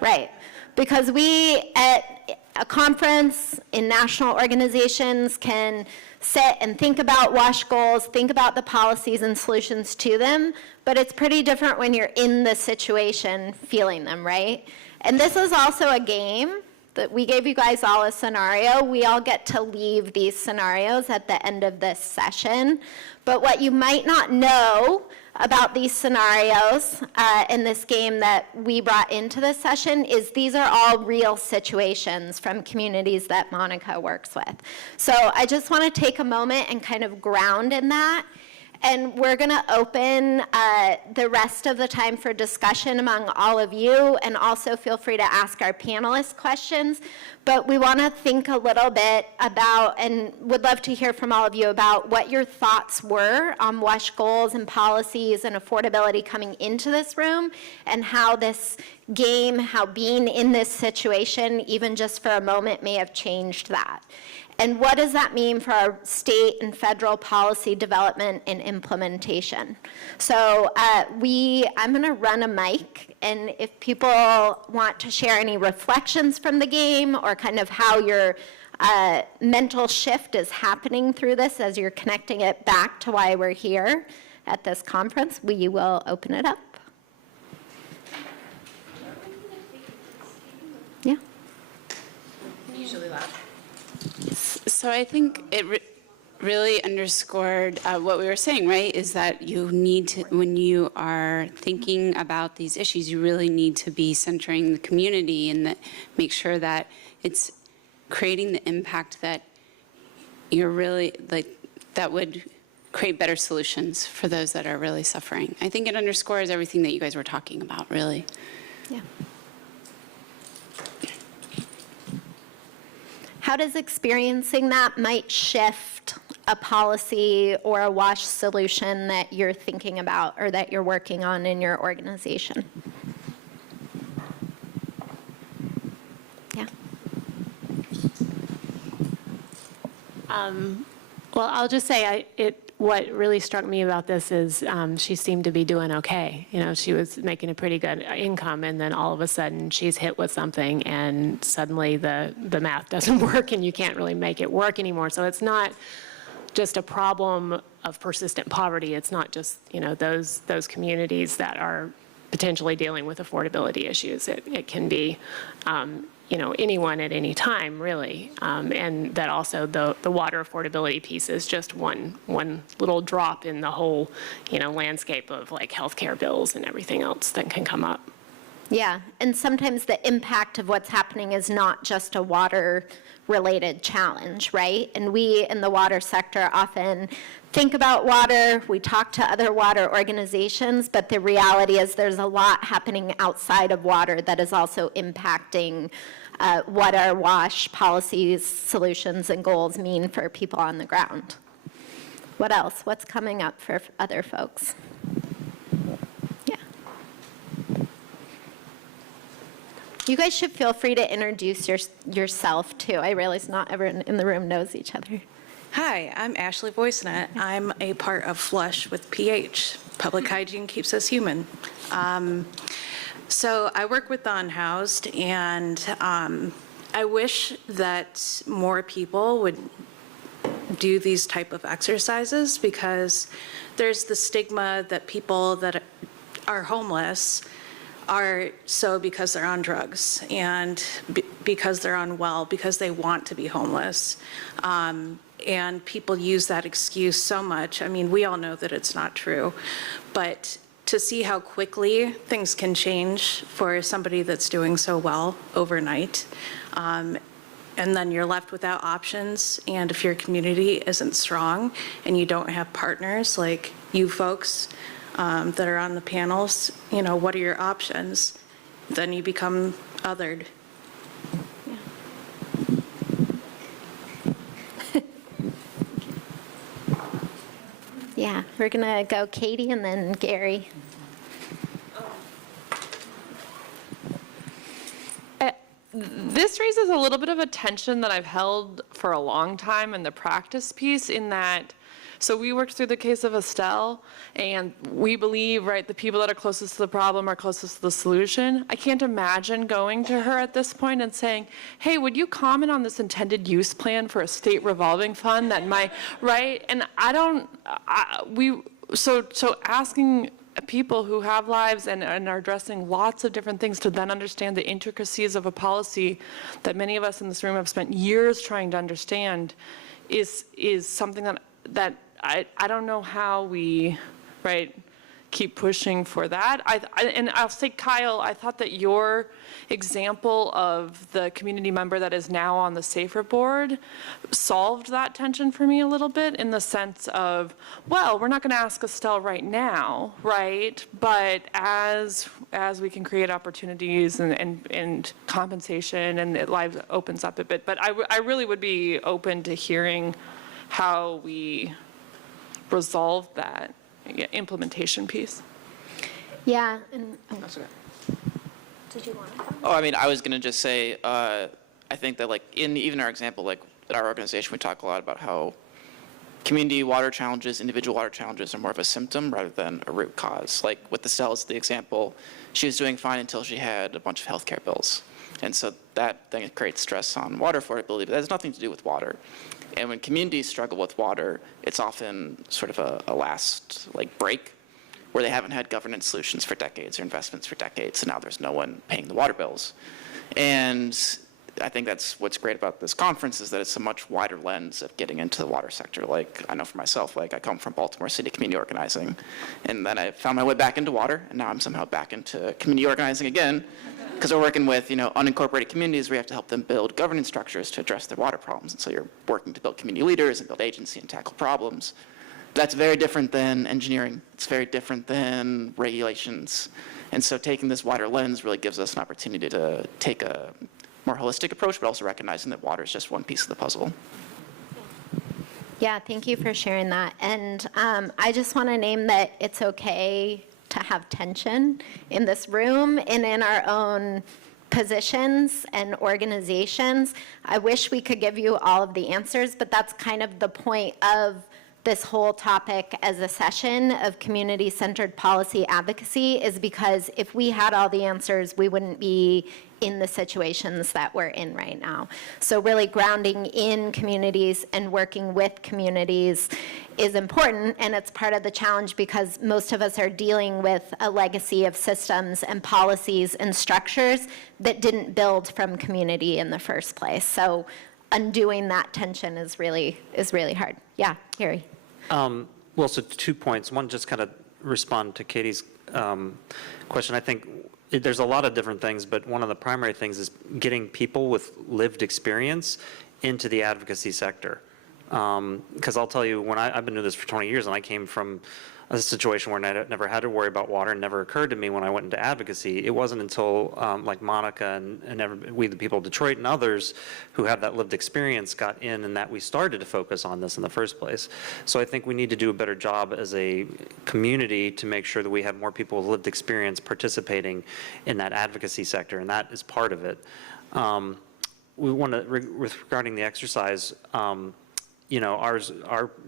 Right. Because we at a conference in national organizations can sit and think about WASH goals, think about the policies and solutions to them, but it's pretty different when you're in the situation feeling them, right? And this is also a game that we gave you guys all a scenario. We all get to leave these scenarios at the end of this session. But what you might not know about these scenarios in this game that we brought into this session is these are all real situations from communities that Monica works with. So I just want to take a moment and kind of ground in that. And we're going to open the rest of the time for discussion among all of you, and also feel free to ask our panelists questions. But we want to think a little bit about, and would love to hear from all of you about what your thoughts were on WASH goals and policies and affordability coming into this room, and how this game, how being in this situation, even just for a moment, may have changed that. And what does that mean for our state and federal policy development and implementation? So I'm going to run a mic, and if people want to share any reflections from the game or kind of how your mental shift is happening through this as you're connecting it back to why we're here at this conference, we will open it up. Yeah. Usually loud. So I think it really underscored what we were saying, right? Is that you need to, when you are thinking about these issues, you really need to be centering the community and make sure that it's creating the impact that you're really, like, that would create better solutions for those that are really suffering. I think it underscores everything that you guys were talking about, really. Yeah. How does experiencing that might shift a policy or a WASH solution that you're thinking about or that you're working on in your organization? Yeah. Well, I'll just say what really struck me about this is she seemed to be doing okay. You know, she was making a pretty good income, and then all of a sudden she's hit with something, and suddenly the math doesn't work, and you can't really make it work anymore. So it's not just a problem of persistent poverty. It's not just, you know, those communities that are potentially dealing with affordability issues. It can be you know, anyone at any time, really. And that also the water affordability piece is just one little drop in the whole, you know, landscape of like healthcare bills and everything else that can come up. Yeah, and sometimes the impact of what's happening is not just a water-related challenge, right? And we in the water sector often think about water, we talk to other water organizations, but the reality is there's a lot happening outside of water that is also impacting what our WASH policies, solutions, and goals mean for people on the ground. What else? What's coming up for other folks? Yeah. You guys should feel free to introduce yourself, too. I realize not everyone in the room knows each other. Hi, I'm Ashley Voicenet. I'm a part of Flush with PH. Public hygiene keeps us human. So I work with the unhoused, and I wish that more people would do these type of exercises, because there's the stigma that people that are homeless are so because they're on drugs and because they're unwell, because they want to be homeless. And people use that excuse so much. I mean, we all know that it's not true, but to see how quickly things can change for somebody that's doing so well overnight, and then you're left without options, and if your community isn't strong and you don't have partners like you folks that are on the panels, you know, what are your options? Then you become othered. Yeah, we're going to go Katy and then Gary. This raises a little bit of a tension that I've held for a long time in the practice piece, in that, so we worked through the case of Estelle, and we believe, right, the people that are closest to the problem are closest to the solution. I can't imagine going to her at this point and saying, hey, would you comment on this intended use plan for a state revolving fund that might, right? And so asking people who have lives and are addressing lots of different things to then understand the intricacies of a policy that many of us in this room have spent years trying to understand is something that I don't know how we, right, keep pushing for that. And I'll say, Kyle, I thought that your example of the community member that is now on the SAFER board solved that tension for me a little bit, in the sense of, well, we're not going to ask Estelle right now, right? But as we can create opportunities and compensation, and life opens up a bit. But I really would be open to hearing how we resolve that implementation piece. Yeah, and Did you want to? Oh, I mean, I was going to just say, I think that like in even our example, like at our organization, we talk a lot about how community water challenges, individual water challenges are more of a symptom rather than a root cause. Like with the cells, the example, she was doing fine until she had a bunch of healthcare bills. And so that then creates stress on water affordability, but that has nothing to do with water. And when communities struggle with water, it's often sort of a last like break where they haven't had governance solutions for decades or investments for decades, so now there's no one paying the water bills. And I think that's what's great about this conference is that it's a much wider lens of getting into the water sector. Like I know for myself, like I come from Baltimore City community organizing, and then I found my way back into water, and now I'm somehow back into community organizing again, because we're working with unincorporated communities where you have to help them build governance structures to address their water problems. And so you're working to build community leaders and build agency and tackle problems. That's very different than engineering. It's very different than regulations. And so taking this wider lens really gives us an opportunity to take a more holistic approach, but also recognizing that water is just one piece of the puzzle. Yeah, thank you for sharing that. And I just want to name that it's okay to have tension in this room and in our own positions and organizations. I wish we could give you all of the answers, but that's kind of the point of this whole topic as a session of community-centered policy advocacy, is because if we had all the answers, we wouldn't be in the situations that we're in right now. So really grounding in communities and working with communities is important, and it's part of the challenge because most of us are dealing with a legacy of systems and policies and structures that didn't build from community in the first place. So undoing that tension is really hard. Yeah, Harry. Well, so 2 points. One, just kind of respond to Katie's question. I think there's a lot of different things, but one of the primary things is getting people with lived experience into the advocacy sector. Because I'll tell you, when I've been doing this for 20 years, and I came from a situation where I never had to worry about water, and never occurred to me when I went into advocacy. It wasn't until like Monica and we, the people of Detroit and others who have that lived experience, got in, and that we started to focus on this in the first place. So I think we need to do a better job as a community to make sure that we have more people with lived experience participating in that advocacy sector, and that is part of it. We want to, regarding the exercise, our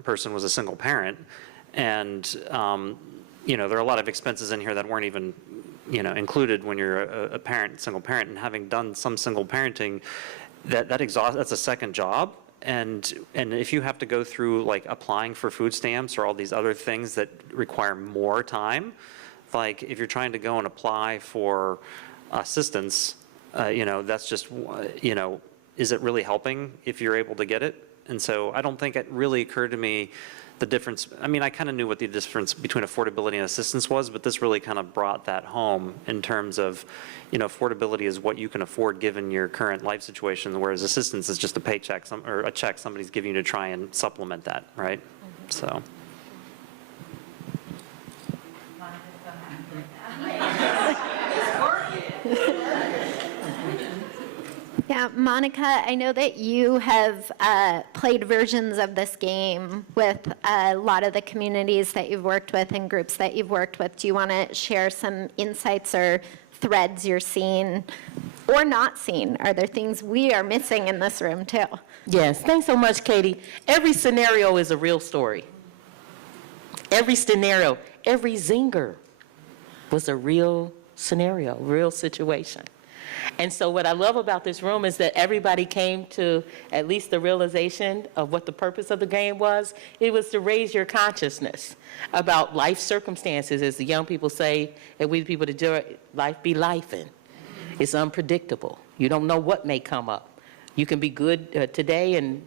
person was a single parent. And, there are a lot of expenses in here that weren't even, included when you're a parent, single parent. And having done some single parenting, that's a second job. And if you have to go through like applying for food stamps or all these other things that require more time, like if you're trying to go and apply for assistance, that's just, is it really helping if you're able to get it? And so I don't think it really occurred to me the difference. I mean, I kind of knew what the difference between affordability and assistance was, but this really kind of brought that home in terms of, affordability is what you can afford given your current life situation, whereas assistance is just a paycheck or a check somebody's giving you to try and supplement that, right? Mm-hmm. So. Yeah, Monica, I know that you have played versions of this game with a lot of the communities that you've worked with and groups that you've worked with. Do you want to share some insights or threads you're seeing or not seeing? Are there things we are missing in this room too? Yes, thanks so much, Katy. Every scenario is a real story. Every scenario, every zinger was a real scenario, real situation. And so what I love about this room is that everybody came to at least the realization of what the purpose of the game was. It was to raise your consciousness about life circumstances, as the young people say, and we the people that do it, life be lifing. It's unpredictable. You don't know what may come up. You can be good today and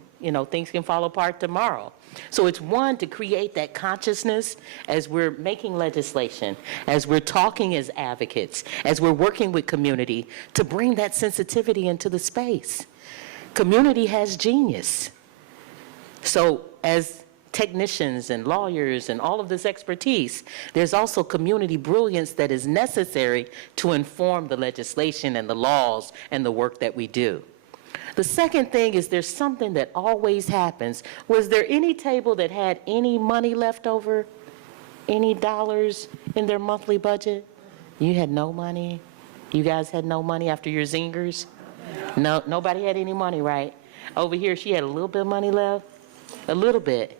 things can fall apart tomorrow. So it's one, to create that consciousness as we're making legislation, as we're talking as advocates, as we're working with community, to bring that sensitivity into the space. Community has genius. So as technicians and lawyers and all of this expertise, there's also community brilliance that is necessary to inform the legislation and the laws and the work that we do. The second thing is there's something that always happens. Was there any table that had any money left over, any dollars in their monthly budget? You had no money? You guys had no money after your zingers? No, nobody had any money, right? Over here, she had a little bit of money left, a little bit.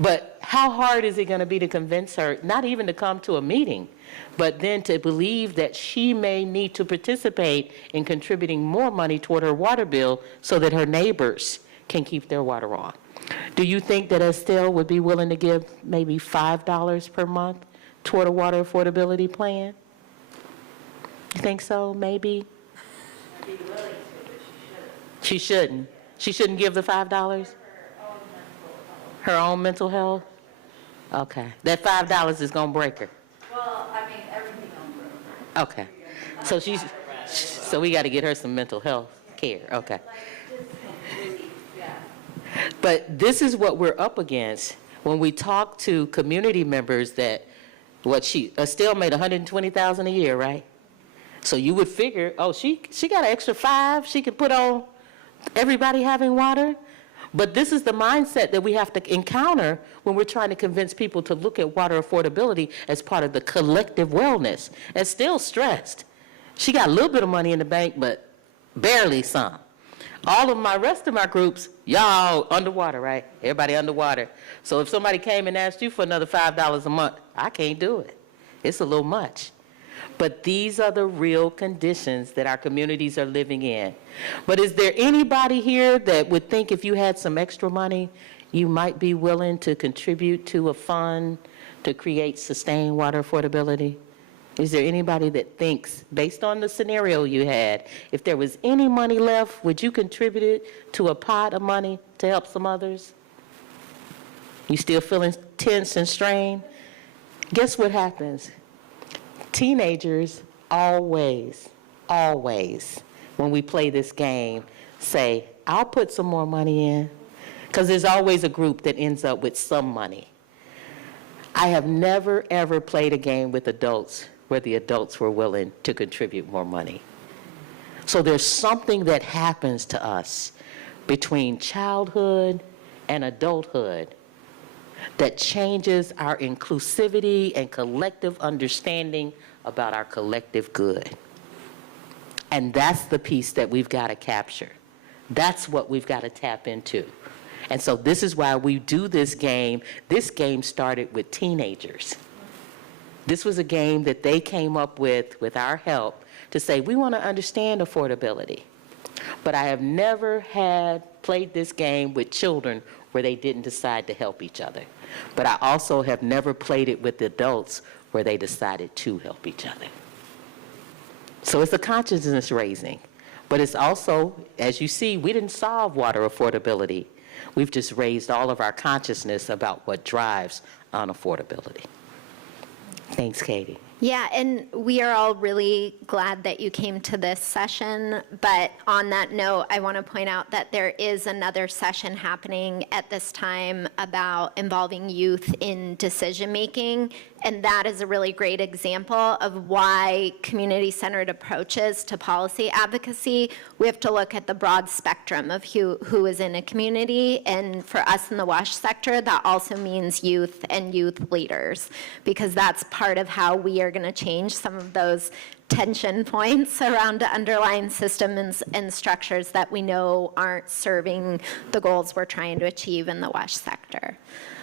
But how hard is it going to be to convince her, not even to come to a meeting, but then to believe that she may need to participate in contributing more money toward her water bill so that her neighbors can keep their water on? Do you think that Estelle would be willing to give maybe $5 per month toward a water affordability plan? You think so, maybe? She shouldn't. She shouldn't give the $5? Her own mental health? Okay. That $5 is going to break her. Well, I mean, everything on road. Okay. So we got to get her some mental health care. Okay. But this is what we're up against when we talk to community members that Estelle made $120,000 a year, right? So you would figure, oh, she got an extra $5 she could put on everybody having water. But this is the mindset that we have to encounter when we're trying to convince people to look at water affordability as part of the collective wellness. Estelle's stressed. She got a little bit of money in the bank, but barely some. All of my rest of my groups, y'all underwater, right? Everybody underwater. So if somebody came and asked you for another $5 a month, I can't do it. It's a little much. But these are the real conditions that our communities are living in. But is there anybody here that would think if you had some extra money, you might be willing to contribute to a fund to create sustained water affordability? Is there anybody that thinks, based on the scenario you had, if there was any money left, would you contribute it to a pot of money to help some others? You still feeling tense and strained? Guess what happens? Teenagers always, when we play this game, say, I'll put some more money in, because there's always a group that ends up with some money. I have never, ever played a game with adults where the adults were willing to contribute more money. So there's something that happens to us between childhood and adulthood that changes our inclusivity and collective understanding about our collective good. And that's the piece that we've got to capture. That's what we've got to tap into. And so this is why we do this game. This game started with teenagers. This was a game that they came up with our help, to say, we want to understand affordability. But I have never played this game with children where they didn't decide to help each other. But I also have never played it with adults where they decided to help each other. So it's a consciousness raising. But it's also, as you see, we didn't solve water affordability. We've just raised all of our consciousness about what drives unaffordability. Thanks, Katy. Yeah, and we are all really glad that you came to this session. But on that note, I want to point out that there is another session happening at this time about involving youth in decision making. And that is a really great example of why community-centered approaches to policy advocacy, we have to look at the broad spectrum of who is in a community. And for us in the WASH sector, that also means youth and youth leaders, because that's part of how we are going to change some of those tension points around underlying systems and structures that we know aren't serving the goals we're trying to achieve in the WASH sector.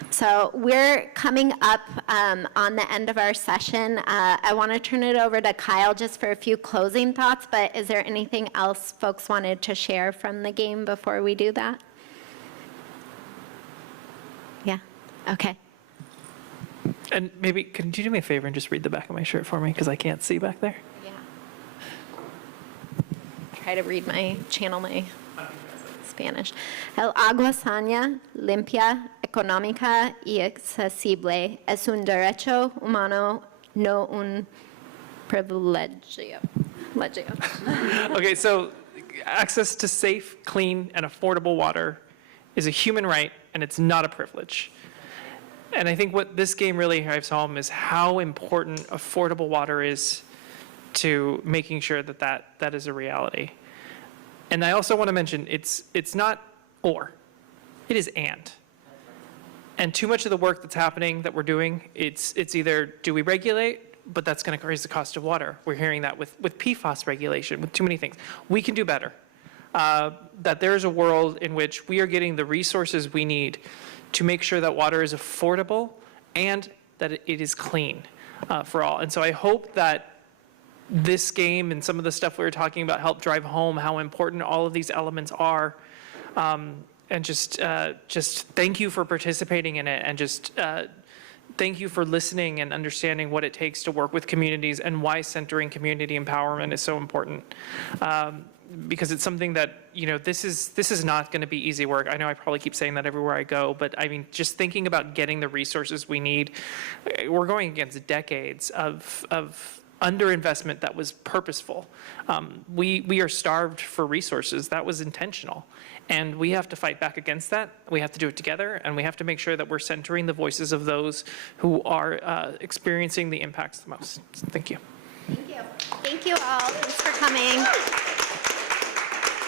So we're coming up on the end of our session. I want to turn it over to Kyle just for a few closing thoughts, but is there anything else folks wanted to share from the game before we do that? Yeah, okay. And maybe, could you do me a favor and just read the back of my shirt for me, because I can't see back there? Yeah. Try to channel my Spanish. El agua sana, limpia, económica y accesible es un derecho humano, no un privilegio. Okay, so access to safe, clean, and affordable water is a human right, and it's not a privilege. And I think what this game really drives home is how important affordable water is to making sure that that is a reality. And I also want to mention, it's not or, it is and. And too much of the work that's happening that we're doing, it's either do we regulate but that's going to raise the cost of water. We're hearing that with PFAS regulation, with too many things. We can do better. That there's a world in which we are getting the resources we need to make sure that water is affordable and that it is clean for all. And so I hope that this game and some of the stuff we were talking about help drive home how important all of these elements are. And just thank you for participating in it, and just thank you for listening and understanding what it takes to work with communities and why centering community empowerment is so important. Because it's something that, you know, this is not going to be easy work. I know I probably keep saying that everywhere I go, but I mean, just thinking about getting the resources we need, we're going against decades of underinvestment that was purposeful. We are starved for resources. That was intentional. And we have to fight back against that. We have to do it together, and we have to make sure that we're centering the voices of those who are experiencing the impacts the most. So thank you. Thank you. Thank you all. Thanks for coming.